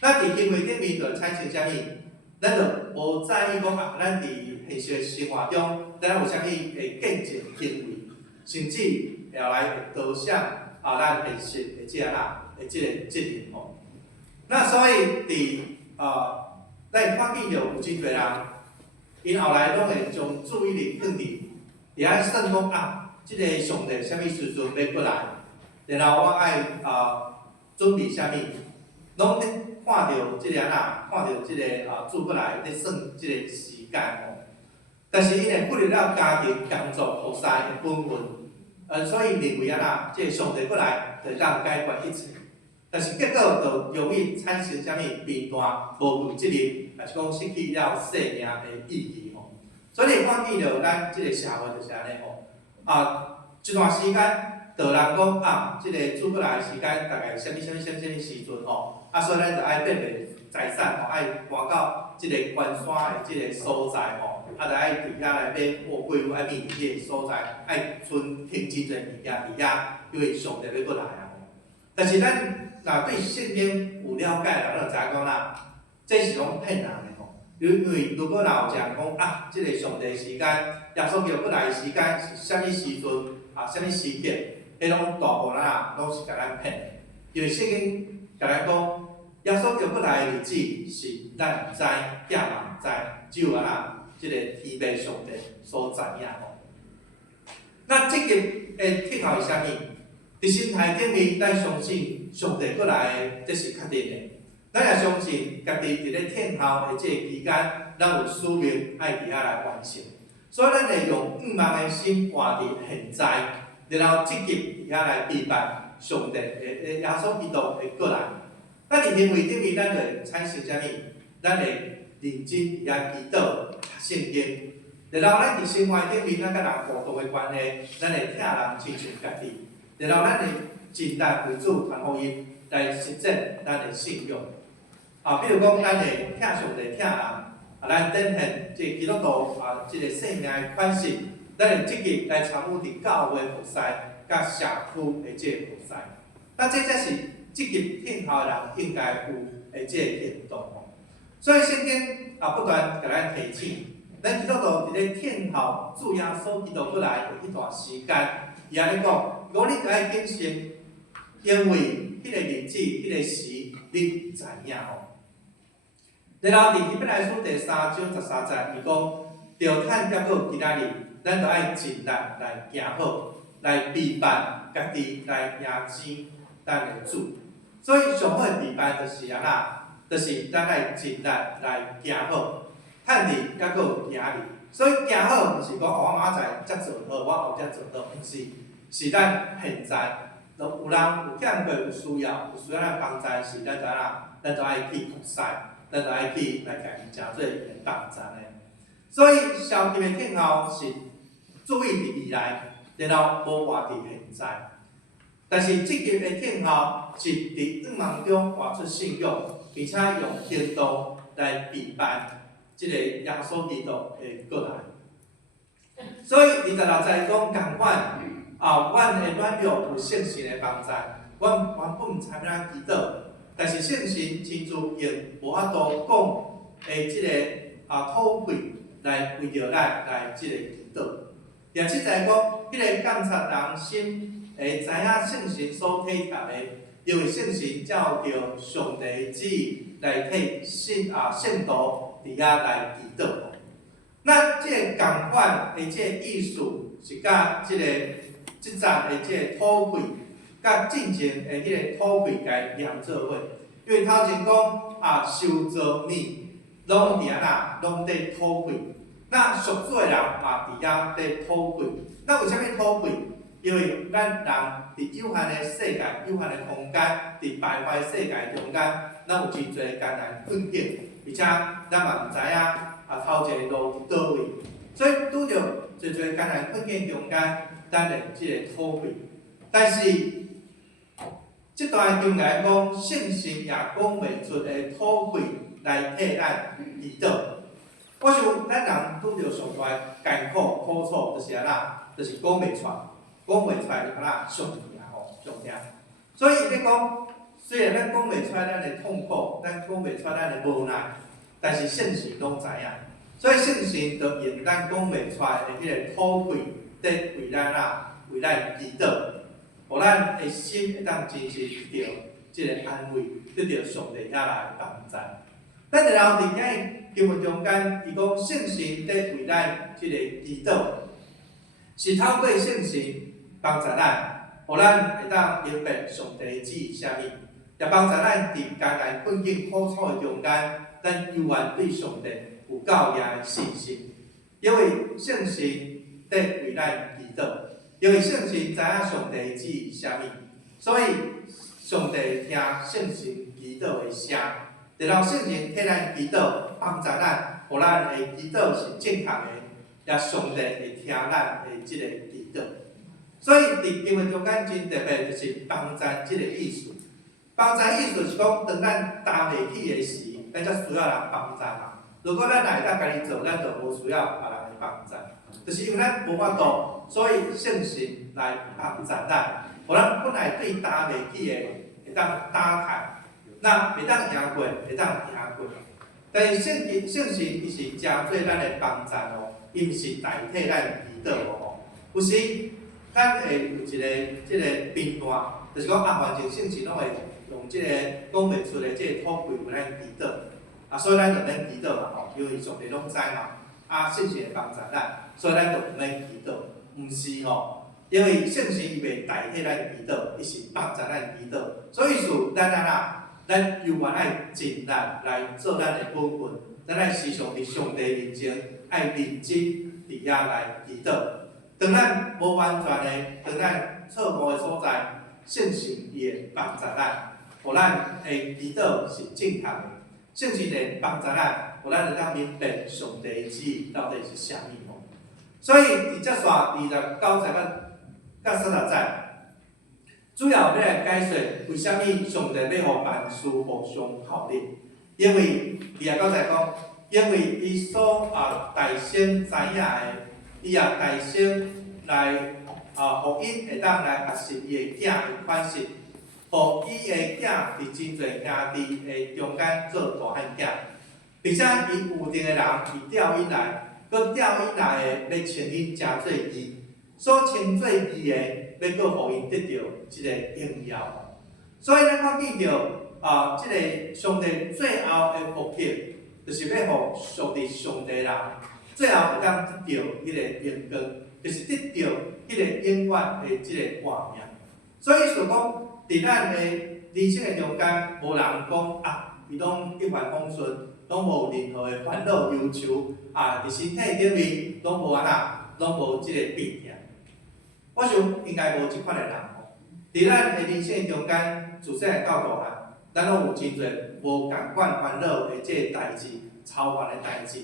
咱伫行为顶面就产生啥物？咱就无在意讲咱伫现实生活中，咱有啥物会见证行为，甚至后来会导向咱现实的即个责任吼。那所以伫咱看见着有真侪人，因后来拢会将注意力放伫遐算讲即个上帝啥物时阵要过来，然后我爱准备啥物，拢咧看到即个看到即个主过来咧算即个时间吼。但是因会忽略了家庭、工作、服侍的本分，所以认为即个上帝过来就当解决一切。但是结果就容易产生啥物变断、无负责任，也是讲失去了生命的意义吼。所以看见着咱即个社会就是安尼吼，一段时间，就人讲即个主过来的时间大概啥物时阵吼，所以咱就爱变卖财产吼，爱搬到即个悬山的即个所在吼，就爱伫遐来买货柜，爱面即个所在，爱存停真侪物件伫遐，因为上帝要过来啊。但是咱若对圣经有了解啦，咱就知影讲这是拢骗人的吼。因为如果若有一人讲即个上帝的时间，耶稣基督过来的时间是啥物时阵啥物时刻，迄拢大部分拢是甲咱骗。因为圣经甲咱讲，耶稣基督过来的日子是咱毋知，囝嘛毋知，只有即个天父上帝所知影吼。那积极的听候是啥物？伫心态顶面，咱相信上帝过来，这是确定的。咱也相信家己伫咧听候的即个期间，咱有使命爱伫遐来完成。所以咱会用盼望的心活伫现在，然后积极伫遐来期盼上帝耶稣基督会过来。咱伫行为顶面，咱就会产生啥物？咱会认真伫遐祈祷、读圣经。然后咱伫生活顶面，咱甲人互动的关系，咱会疼人亲像家己。然后咱的尽力为主，通互伊来实践咱的信用。比如讲，咱的疼上帝、疼人，咱展现即基督徒即个生命的款式，咱会积极来参与伫教会服侍，甲社区的即个服侍。这才是积极听候的人应该有的即个行动。所以圣经不断甲咱提醒，咱基督徒伫咧听候主耶稣基督过来的迄段时间，伊安尼讲，如果你爱谨慎，因为迄个日子、迄个时，你知影吼。然后伫《希伯来书》第3章13节，伊讲，着趁结果今仔日，咱着爱尽力来行好，来备办家己来迎接咱的主。所以上好的备办就是安那，就是咱爱尽力来行好，趁伫结果今仔日。所以行好，毋是讲我明仔载才做好，我后才做好，毋是，是咱现在，有人有欠过有需要咱帮助时，咱就安那，咱就爱去服侍。咱就爱去来家己诚做帮助的，所以消极的听候是注意伫未来，然后无活伫现在。但是积极的听候是伫愿望中活出信用，并且用行动来备办即个耶稣基督的过来。所以26节讲共款，阮的软弱有圣神的帮助，阮原本毋知影祈祷。但是圣神亲自用无法度讲的即个土气来为着咱来即个祈祷。第7节讲，迄个监察人心会知影圣神所体贴的，因为圣神照着上帝的旨意来替信徒伫遐来祈祷。那即个共款的即个意思是甲即站的即个土气。甲进前的迄个土气该连做伙，因为头前讲受造物拢伫安那，拢伫土气。那属主的人伫遐伫土气。那为虾米土气？因为咱人伫有限的世界、有限的空间，伫败坏世界中间，咱有真侪艰难困境，而且咱嘛毋知影头一个路伫倒位，所以拄着真侪艰难困境中间，咱的即个土气。但是这段经来讲，圣神也讲袂出的土气来替咱祈祷。我想咱人拄着上大艰苦苦楚，就是安那，就是讲袂出，就安那上痛上痛。所以伊咧讲，虽然咱讲袂出咱的痛苦，咱讲袂出咱的无奈，但是圣神拢知影。所以圣神就用咱讲袂出的迄个土气，伫为咱祈祷。互咱的心会当真实得到即个安慰，得到上帝遐来帮助。咱然后伫今日经文中间，伊讲圣神伫为咱即个祈祷，是透过圣神帮助咱，互咱会当明白上帝的旨意啥物，也帮助咱伫艰难困境苦楚的中间，咱永远对上帝有够硬的信心，因为圣神伫为咱祈祷。因为圣神知影上帝的旨意是啥物，所以上帝听圣神祈祷的声，然后圣神替咱祈祷，帮助咱，互咱的祈祷是正确的，也上帝会听咱的即个祈祷。所以伫经文中间真特别，就是帮助即个意思。帮助意思是讲，当咱担袂起的时，咱才需要人帮助嘛。如果咱会当家己做，咱就无需要别人的帮助。就是因为咱无法度，所以圣神来帮助咱，互咱本来对担袂起的会当担开，那袂当赢过，会当赢过。但是圣神伊是真做咱的帮助哦，伊毋是代替咱祈祷哦。有时咱会有一个即个片段，就是讲反正圣神拢会用即个讲袂出的即个土气为咱祈祷，所以咱就免祈祷嘛吼，因为上帝拢知嘛，圣神会帮助咱。所以咱就毋免祈祷，毋是吼，因为圣神伊袂代替咱祈祷，伊是帮助咱祈祷。所以说，咱犹原爱尽力来做咱的本分，咱爱时常伫上帝面前爱认真伫遐来祈祷。当咱无完全的，当咱错误的所在，圣神伊会帮助咱，互咱的祈祷是正确的。圣神会帮助咱，互咱会当明白上帝的旨意到底是啥物。所以伫接续29节到30节，主要要来解说为虾米上帝要互万事互相效力，因为29节讲，因为伊所大先知影的，伊也大先来互因会当来学习伊的囝的款式，互伊的囝伫真侪兄弟的中间做大汉囝，并且伊有定的人伊调因来，佮调因来的要称因诚做义，所称做义的。要搁互因得到即个荣耀，所以咱看见到即个上帝最后的目的，就是要互属于上帝人，最后会当得到迄个荣光，就是得到迄个永远的即个画面。所以就讲，伫咱的人生的中间，无人讲伊拢一帆风顺，拢无任何的烦恼忧愁伫身体顶面拢无拢无即个病痛。我想应该无即款的人吼，伫咱的人生中间，自细汉到大汉，咱拢有真侪无共款烦恼的即个代志、操烦的代志。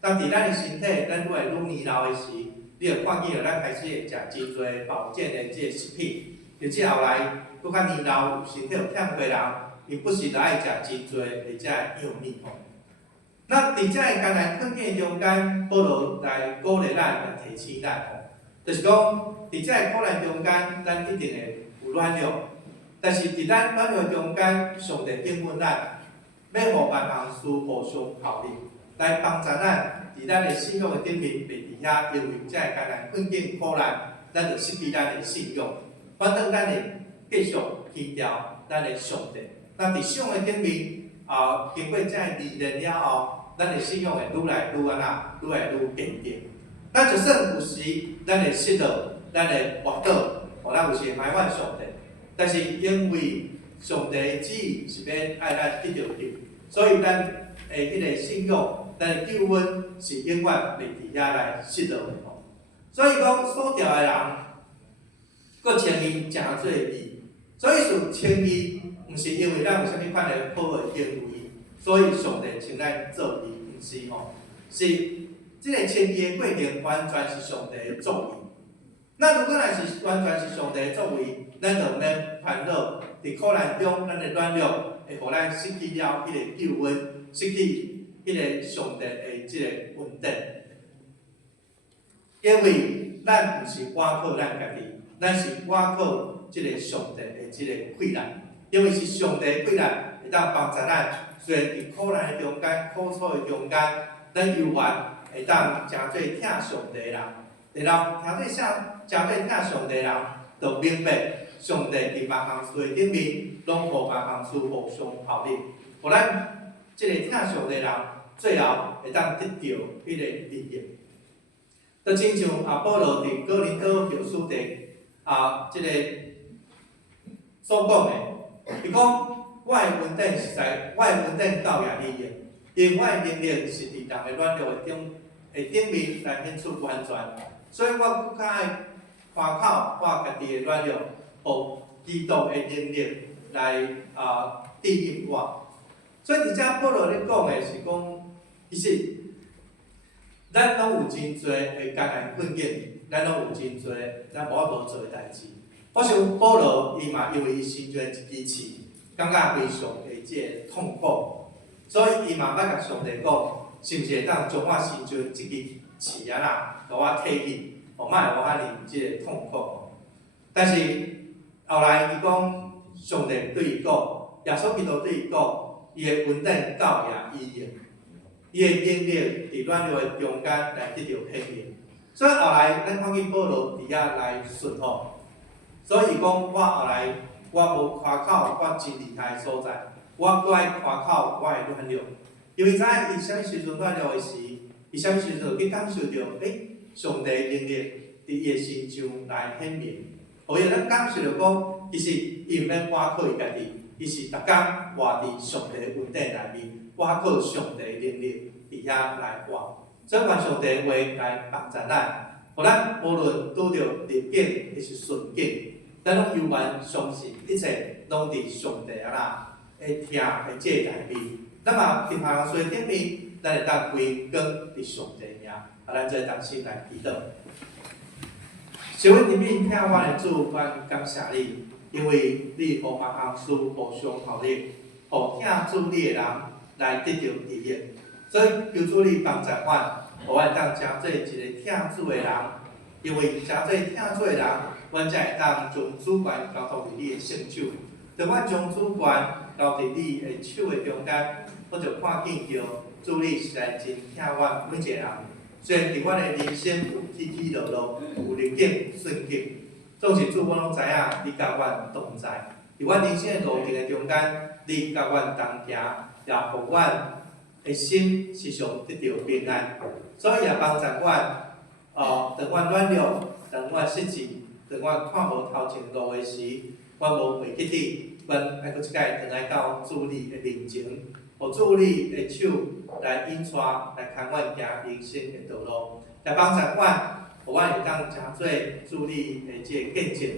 当伫咱的身体，咱愈来愈年老的时，你会看见咱开始会食真侪保健的即个食品，而且后来愈较年老，身体有欠过人，伊不时就爱食真侪的即个药物吼。那伫即个艰难困境中间，保罗来鼓励咱，来提醒咱吼。就是讲，伫即个苦难中间，咱一定会有软弱，但是伫咱软弱中间，上帝应允咱，要互万项事互相效力，来帮助咱伫咱的信仰的顶面袂伫遐，因为即个艰难困境苦难，咱就失去咱的信仰，反正咱会继续去调咱的上帝。那伫信仰的顶面经过即个历练了后，咱的信仰会愈来愈愈来愈坚定。咱就算有时咱会失落，咱会滑倒，咱有时会埋怨上帝，但是因为上帝的旨意是要爱咱得到救，所以咱的迄个信仰，咱的救恩是永远袂伫遐来失落的吼。所以讲所调的人，佫称伊诚做义，所以是称义，毋是因为咱有啥物款的好的行为，所以上帝称咱做义，毋是吼，是。即个称义的过程完全是上帝的作为。那如果若是完全是上帝的作为，咱就毋免烦恼。伫苦难中，咱的软弱会互咱失去了迄个救恩，失去迄个上帝的即个稳定。因为咱毋是倚靠咱家己，咱是倚靠即个上帝的即个气力。因为是上帝的气力会当帮助咱，虽然伫苦难的中间、苦楚的中间，咱犹原会当诚做疼上帝的人，然后诚做疼上帝的人，就明白上帝伫万项事的顶面，拢互万项事互相效力，互咱即个疼上帝的人，最后会当得到迄个利益。就亲像保罗伫哥林多后书即个所讲的，伊讲我的稳定是在我的稳定教也利益，因为我的能力是伫人的软弱的顶面来显出完全，所以我更较爱夸口我家己的软弱，互基督的能力来指引我。所以伫遮保罗咧讲的是讲，其实咱拢有真侪的艰难困境，咱拢有真侪咱无法度做的代志。我想保罗伊嘛因为伊心中一支刺，感觉非常的即个痛苦，所以伊嘛捌甲上帝讲。是毋是会当将我心中即支刺甲甲我摕去，莫有我遐尼即个痛苦。但是后来伊讲，上帝对伊讲，耶稣基督对伊讲，伊的稳定教也伊用，伊的能力伫软弱的中间来得到体现。所以后来咱看见保罗伫遐来顺服，所以伊讲我后来我无夸口我真厉害的所在，我搁爱夸口我的软弱。因为知影伊啥物时阵软弱的时，伊啥物时阵去感受到，上帝的能力伫伊的心中来显明，互伊咱感受到讲，其实伊毋免倚靠伊家己，伊是逐工活伫上帝的稳定内面，倚靠上帝的能力伫遐来活。所以，愿上帝的话来帮助咱，互咱无论拄着逆境还是顺境，咱拢犹原相信一切拢伫上帝的听的即个内面。咱嘛，伫万项事顶面，咱会当归功伫上帝名，咱做同心来祈祷。小阮顶面听我的主，阮感谢你，因为你互别行事互相效力，互听主你的人来得到利益。所以求主你帮助阮，互阮当诚做一个听主的人，因为诚做听主的人，阮才会当将主权交托伫你的圣手。当阮将主权交伫你的手的中间，我就看见着主你实在真疼阮每一个人。虽然伫阮的人生有起起落落，有逆境顺境，总是主，我拢知影你甲阮同在。伫阮人生的路程的中间，你甲阮同行，也互阮的心时常得到平安。所以也帮助阮，当阮软弱，当阮失志，当阮看无头前路的时，阮无袂记你，阮爱搁一摆转来到主你的面前，互主你的手来引带，来牵阮行人生的道路，来帮助阮，互阮会当诚做主你的即个见证。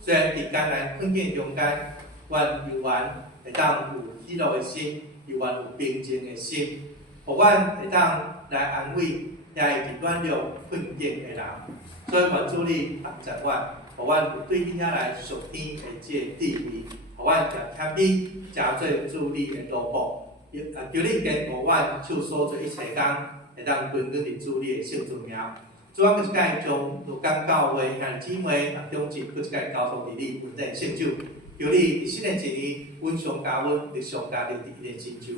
虽然伫艰难困境中间，阮犹原会当有喜乐的心，犹原有平静的心，互阮会当来安慰也会伫软弱困境的人。所以愿主你帮助阮，互阮有对你遐来属天的即个智慧，互阮常贴你，诚做主你的路步。求你坚固阮手所做一切工，会当滚滚伫主你的圣尊名。主啊，搁一摆将鹿港教会兄姊妹中志，搁一摆交托伫你稳定圣手。求你伫新的一年稳上加稳，力上加力伫伊的成就。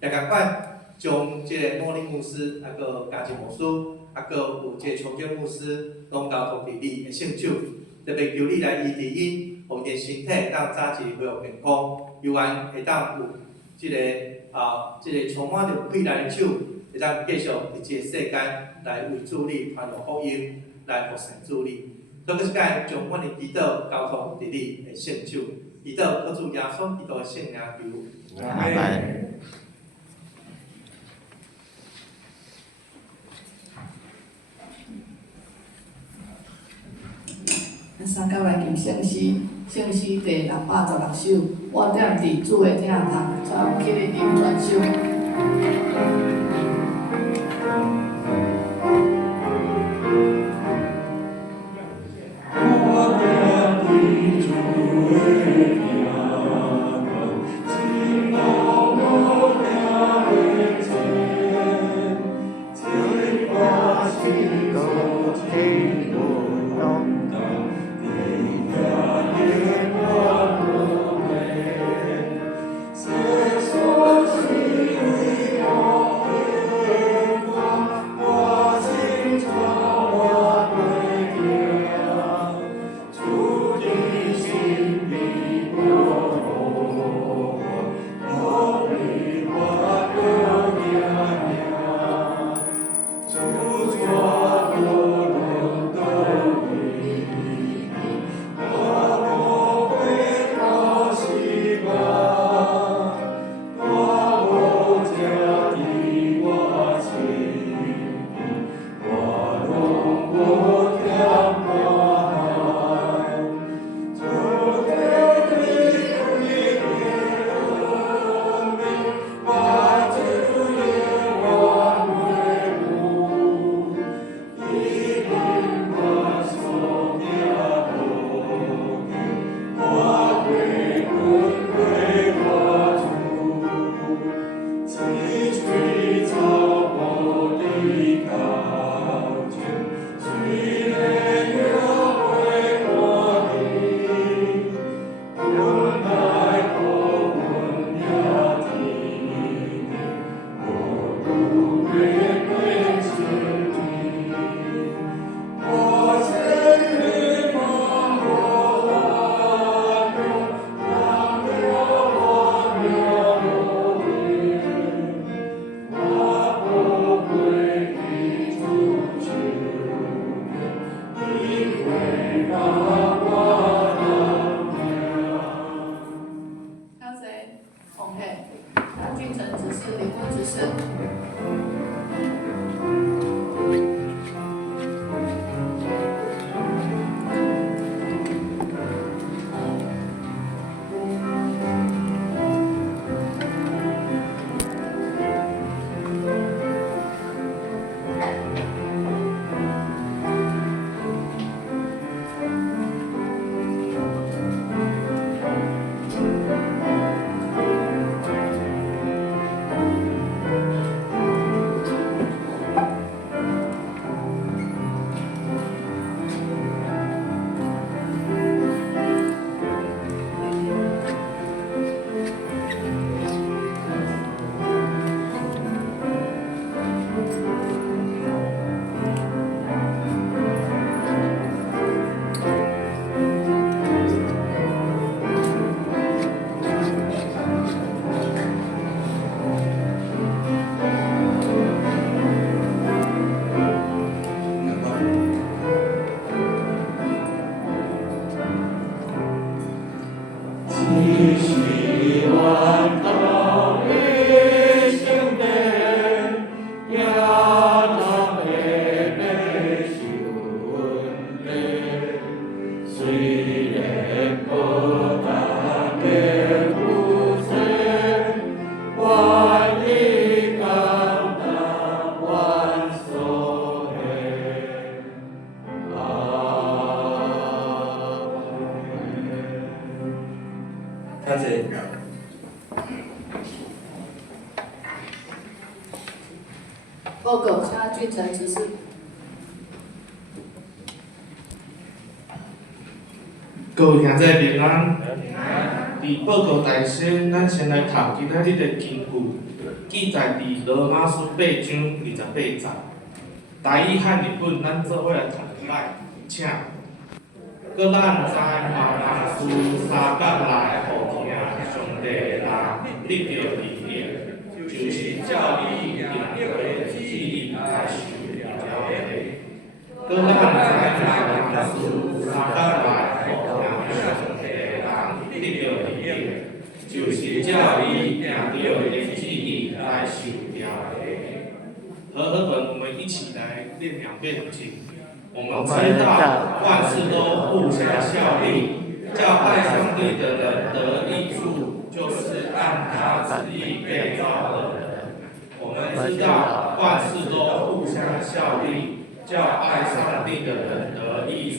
也共款将即个莫林牧师，啊个家境牧师，啊个有即个重建牧师，拢交托伫你的圣手。特别求你来医治因，互因的身体当早日恢复健康，犹原会当有即个充满着气力的手，会当继续伫即个世间来为主你传扬福音，来服侍主你。所以搁一摆将阮的祈祷交托伫你的圣手，祈祷靠主耶稣基督的圣名求。阿门。三甲来敬圣诗，圣诗第616首，我踮伫主的厅堂，全起的音全首。万里高的万所谓。感谢。报告，请俊成指示。各位兄弟平安。伫报告内先，咱先来读今仔日的经句，记载伫罗马书8章28节。台语和日本，咱做伙来读起来，请。搁咱知万人事三角来互听上帝人得着利益，就是照你应许旨意来受了的。搁咱知万人事三角来互听上帝人得着利益，就是照你应许的旨意来受了的。和合本，我们一起来念2遍经。我们知道万事都互相效力，叫爱上帝的人得益处，就是按他旨意被造的人。我们知道万事都互相效力，叫爱上帝的人得益处，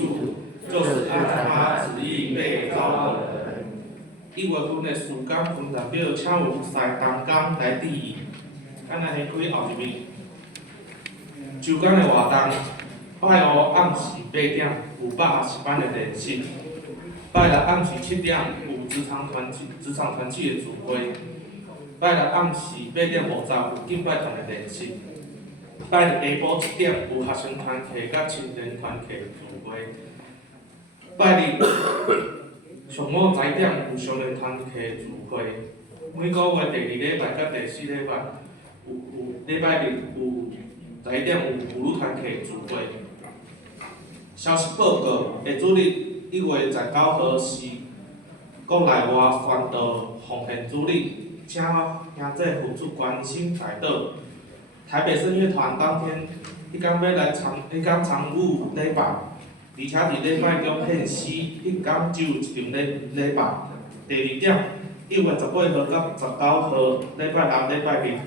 就是按他旨意被造的人。1月份的时间分代表，请有西东港来第一，咱来开后一面。周间的活动。拜五暗时8点有120班的练习，拜六暗时7点有职场团契的聚会，拜六暗时8点50有敬拜团的练习，拜日下晡1点有学生团契甲青年团契的聚会，拜日上午10点有少年团契的聚会，每个月第2礼拜甲第4礼拜有礼拜日有10点有妇女团契的聚会。消息报告：下主日1月19号是国内外宣道奉献主日，请兄弟付出关心代祷。台北圣乐团当天迄天要来参与礼拜，而且伫礼拜中献诗，迄天只有一场礼拜。第2点，1月18号到19号礼拜六、礼拜日，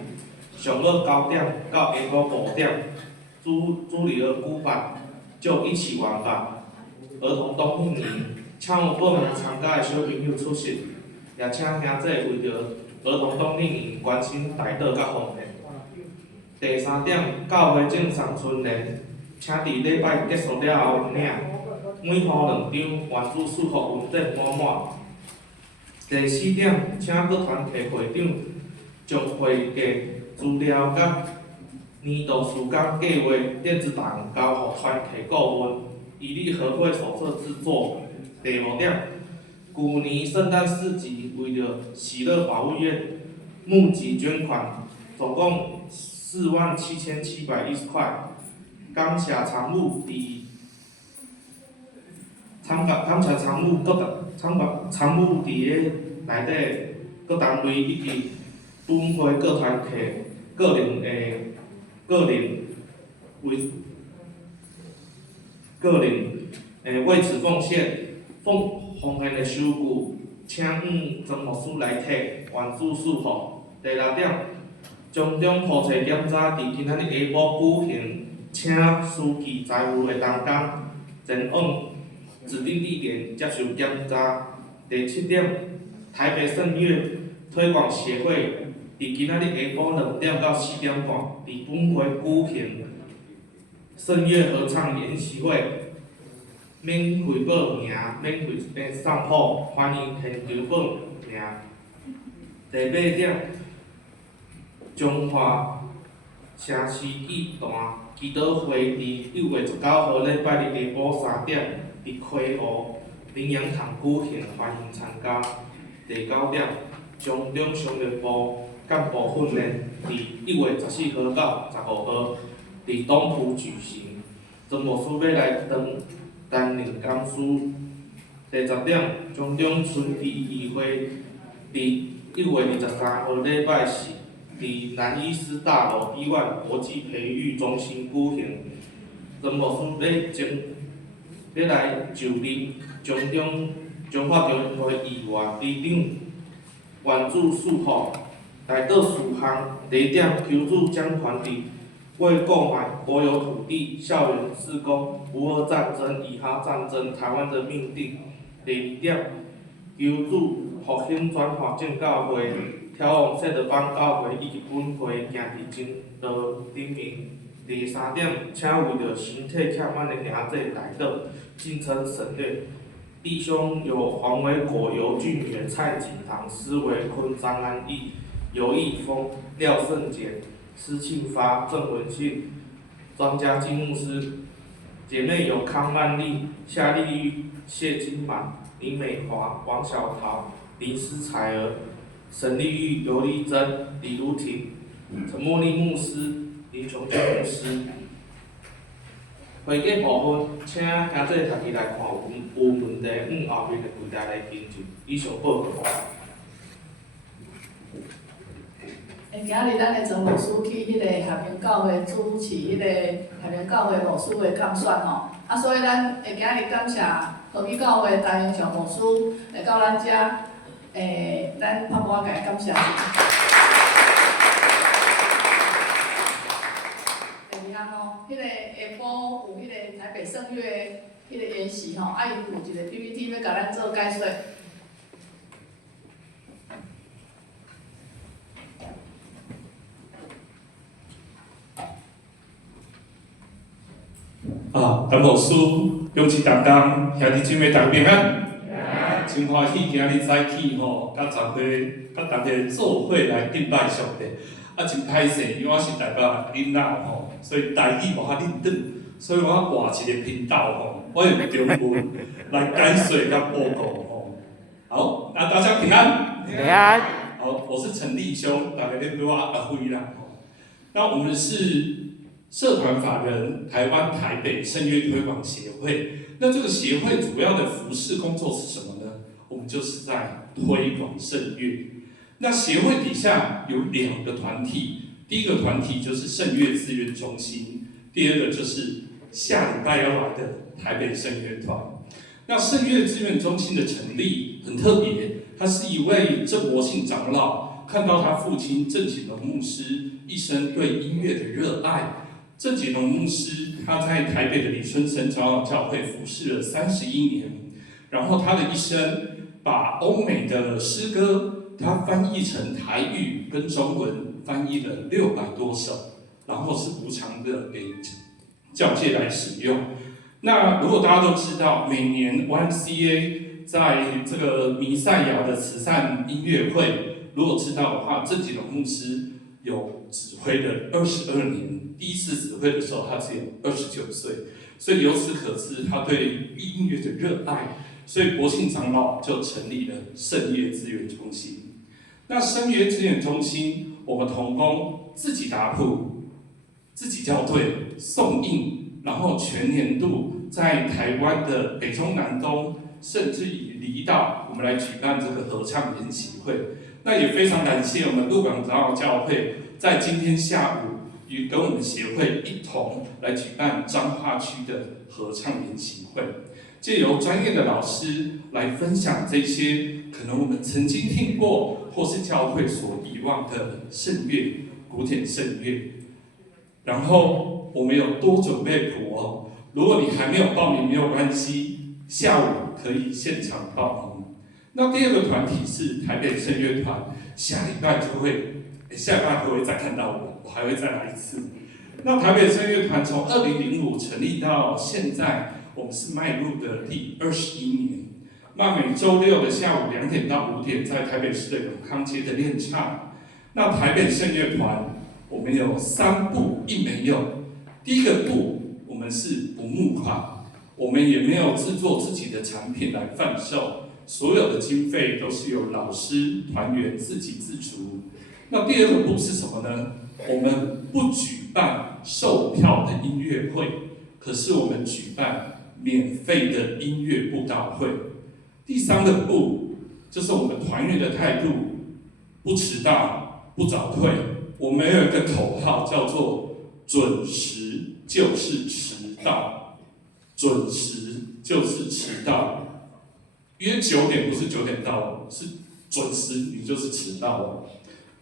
上午9点到下晡5点，主日的举办。就一起玩吧！儿童冬令营，请有报名参加的小朋友出席，也请兄弟为着儿童冬令营关心代祷甲奉献。第3点，教会正常训练，请伫礼拜结束了后领，每户2张，原子数学文件满满。第4点，请各团体会长将会计资料甲年度时间计划电子档交予团体顾问，以利合会手册制作。第5点，去年圣诞市集为了喜乐保育院募集捐款，总共47710块。感谢参务伫咧内底各单位以及本会各团体个人为此奉献，奉献的收据，请曾牧师来摕，原子数学。第6点，中中普查检查伫今仔日下晡举行，请书记财务的同工前往指定地点接受检查。第7点，台北圣乐推广协会伫今仔日下晡2点到4点半，伫本会举行圣乐合唱研习会，免费报名，免费送谱，欢迎现场报名。第8点，中华城市祈祷会伫1月19号礼拜日下晡3点，伫溪湖林洋堂举行，欢迎参加。第9点，中中商业部干部训练伫1月14号到15号伫东埔举行。曾牧师要来担任讲师。第10点，中中春季议会伫1月23号礼拜四伫南医师大楼B1国际培育中心举行。曾牧师要来就任中华中会议员、理长、原子数学内底属项第一点，求助将团体为购买国有土地、校园施工、乌俄战争、以哈战争、台湾的命定。第二点，求助复兴转化正教会、眺望谢德邦教会以及本会行伫正道顶面。第三点，请为着身体欠满的兄弟来到，敬称省略。弟兄有黄维国、尤俊元、蔡锦堂、施维坤、张安义、尤义峰、廖胜杰、施庆发、郑文信、庄家金牧师。姐妹有康曼丽、夏丽玉、谢金满、林美华、王小桃、林思彩儿、沈丽玉、尤丽珍、李如婷、陈茉莉牧师、林琼娟牧师。会计部分，请兄弟家己来看有问题，后面的柜台来跟进。以上报告。今日咱的陈牧师去迄个和平教会主持迄个和平教会牧师的讲选吼，所以咱会今日感谢和平教会陈英祥牧师来到咱遮，咱拍鼓甲伊感谢。第二项吼，迄个下晡有迄个台北圣乐迄个演习吼，伊有一个 PPT 要甲咱做解说。陈牧师，恭喜大家兄弟姐妹大家平安，真欢喜今日早起吼，甲大家做伙来敬拜上帝。真歹势，因为我是台北囡仔吼，所以台语无遐认真，所以我换一个频道吼，我用中文来解说甲报告吼。好，那大家平安。平安。好，我是陈立兄，大家咧对我阿辉啦吼。那我们是社团法人台湾台北圣乐推广协会。那这个协会主要的服事工作是什么呢？我们就是在推广圣乐。那协会底下有2个团体，第一个团体就是圣乐资源中心，第二个就是下礼拜要来的台北圣乐团。那圣乐资源中心的成立很特别，他是一位郑国信长老，看到他父亲郑锦龙牧师一生对音乐的热爱。郑锦龙牧师他在台北的李春生长老教会服侍了31年，然后他的一生把欧美的诗歌他翻译成台语跟中文，翻译了600多首，然后是无偿的给教界来使用。那如果大家都知道，每年 YMCA 在这个弥赛亚的慈善音乐会，如果知道的话，郑锦龙牧师有指挥了22年。第一次指挥的时候，他只有29岁，所以由此可知他对音乐的热爱。所以国信长老就成立了圣乐资源中心。那圣乐资源中心，我们同工自己打谱、自己校对、送印，然后全年度在台湾的北中南东，甚至于离岛，我们来举办这个合唱研习会。那也非常感谢我们鹿港长老教会在今天下午与跟我们协会一同来举办彰化区的合唱研习会。借由专业的老师来分享这些可能我们曾经听过或是教会所遗忘的圣乐、古典圣乐。然后我们有多准备谱哦，如果你还没有报名没有关系，下午可以现场报名。那第二个团体是台北圣乐团，下礼拜就会，下礼拜会再看到我还会再来一次。那台北圣乐团从2005成立到现在，我们是迈入的第21年。那每周六的下午2点到5点，在台北市的永康街的练唱。那台北圣乐团，我们有3部1没有。第一个部，我们是不募款，我们也没有制作自己的产品来贩售，所有的经费都是由老师团员自给自足。那第二个部是什么呢？我们不举办售票的音乐会，可是我们举办免费的音乐布道会。第3个部就是我们团员的态度，不迟到，不早退。我们有一个口号叫做准时就是迟到，准时就是迟到。约9点不是9点到，是准时你就是迟到了。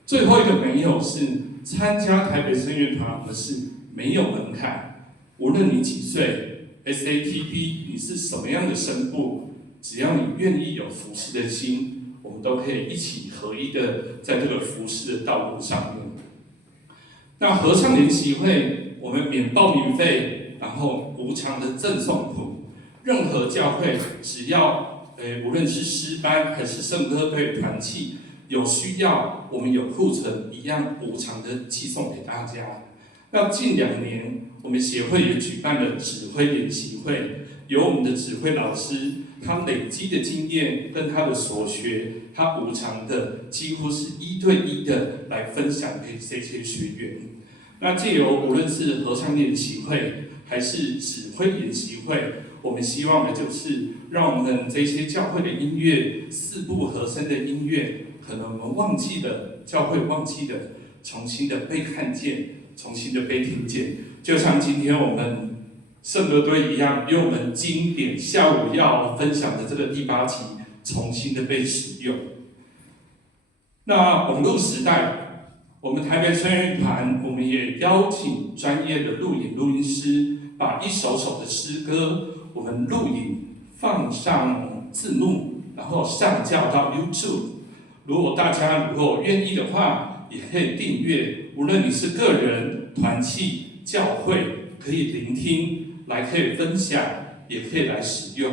最后一个没有是参加台北圣乐团，我们是没有门槛，无论你几岁 ，SATB 你是什么样的声部，只要你愿意有服侍的心，我们都可以一起合一的在这个服侍的道路上面。那合唱联习会，我们免报名费，然后无偿的赠送谱，任何教会只要无论是诗班还是圣歌队团契有需要，我们有库存一样无偿的寄送给大家。那近2年，我们协会也举办了指挥联习会，由我们的指挥老师他累积的经验跟他的所学，他无偿的几乎是1对1的来分享给这些学员。那借由无论是合唱联习会还是指挥联习会，我们希望的就是让我们这些教会的音乐4部和声的音乐，可能我们忘记了，教会忘记了，重新的被看见，重新的被听见。就像今天我们圣歌队一样，用我们经典下午要分享的这个第8集，重新的被使用。那网络时代，我们台北圣乐团，我们也邀请专业的录音师，把一首首的诗歌，我们录影放上字幕，然后上架到 YouTube。如果大家愿意的话，也可以订阅。无论你是个人、团契、教会，可以聆听，可以分享，也可以来使用。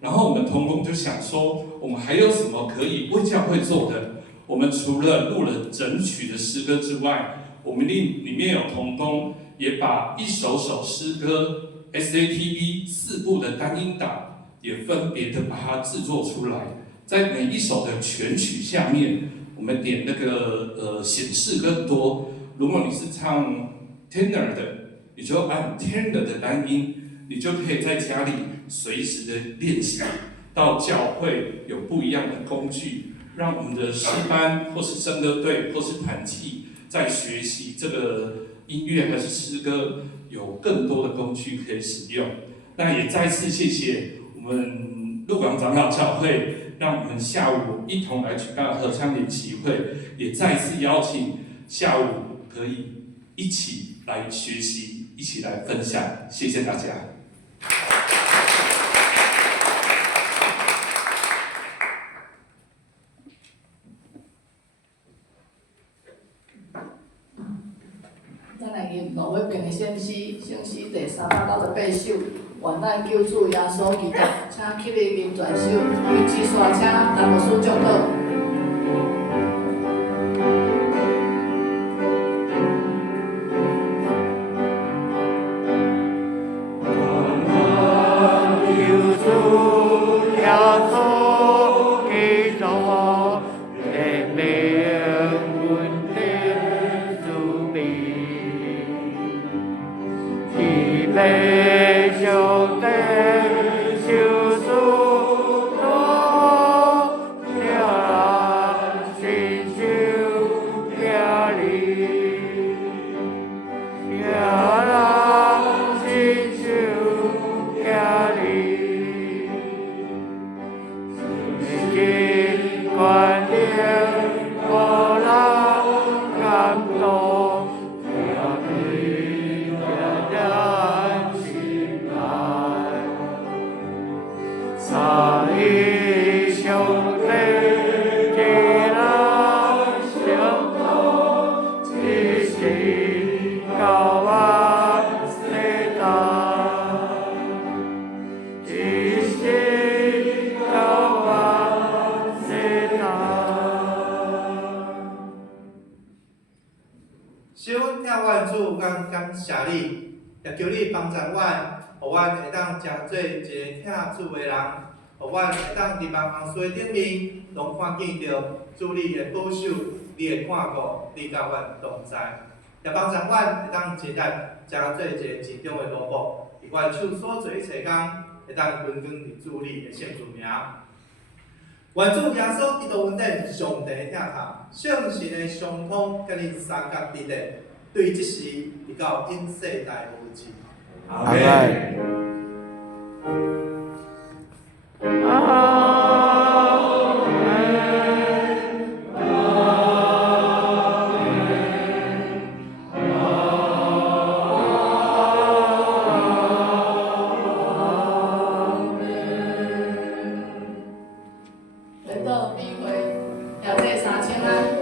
然后我们同工就想说，我们还有什么可以为教会做的？我们除了录了整曲的诗歌之外，我们里面有同工也把一首首诗歌 SATB 4部的单音档，也分别的把它制作出来。在每一首的全曲下面，我们点那个显示更多。如果你是唱 tenor 的，你就按 tenor 的单音，你就可以在家里随时的练习。到教会有不一样的工具，让我们的诗班或是圣歌队或是团契在学习这个音乐还是诗歌，有更多的工具可以使用。那也再次谢谢我们鹿港长老教会，让我们下午一同来举办合唱联习会，也再次邀请下午可以一起来学习，一起来分享。谢谢大家。咱来念挪威篇的圣诗第398首，愿咱救主耶稣基督，请起立念全首，为指刷请达牧师祝祷。感谢你，也求你帮助阮，互阮会当成做一个听主的人，互阮会当伫万行水顶面，拢看见到主你的保守、你的看顾，你甲阮同在，也帮助阮会当期待成做一个其中的罗卜，伫阮手所做一切工，会当滚滚伫主你的圣主名。愿主耶稣基督恩典、上帝的疼爱、圣神的相通，甲你三角伫咧。对即时，直到因世代无尽。阿门。阿门。来到比会，也这3千啊。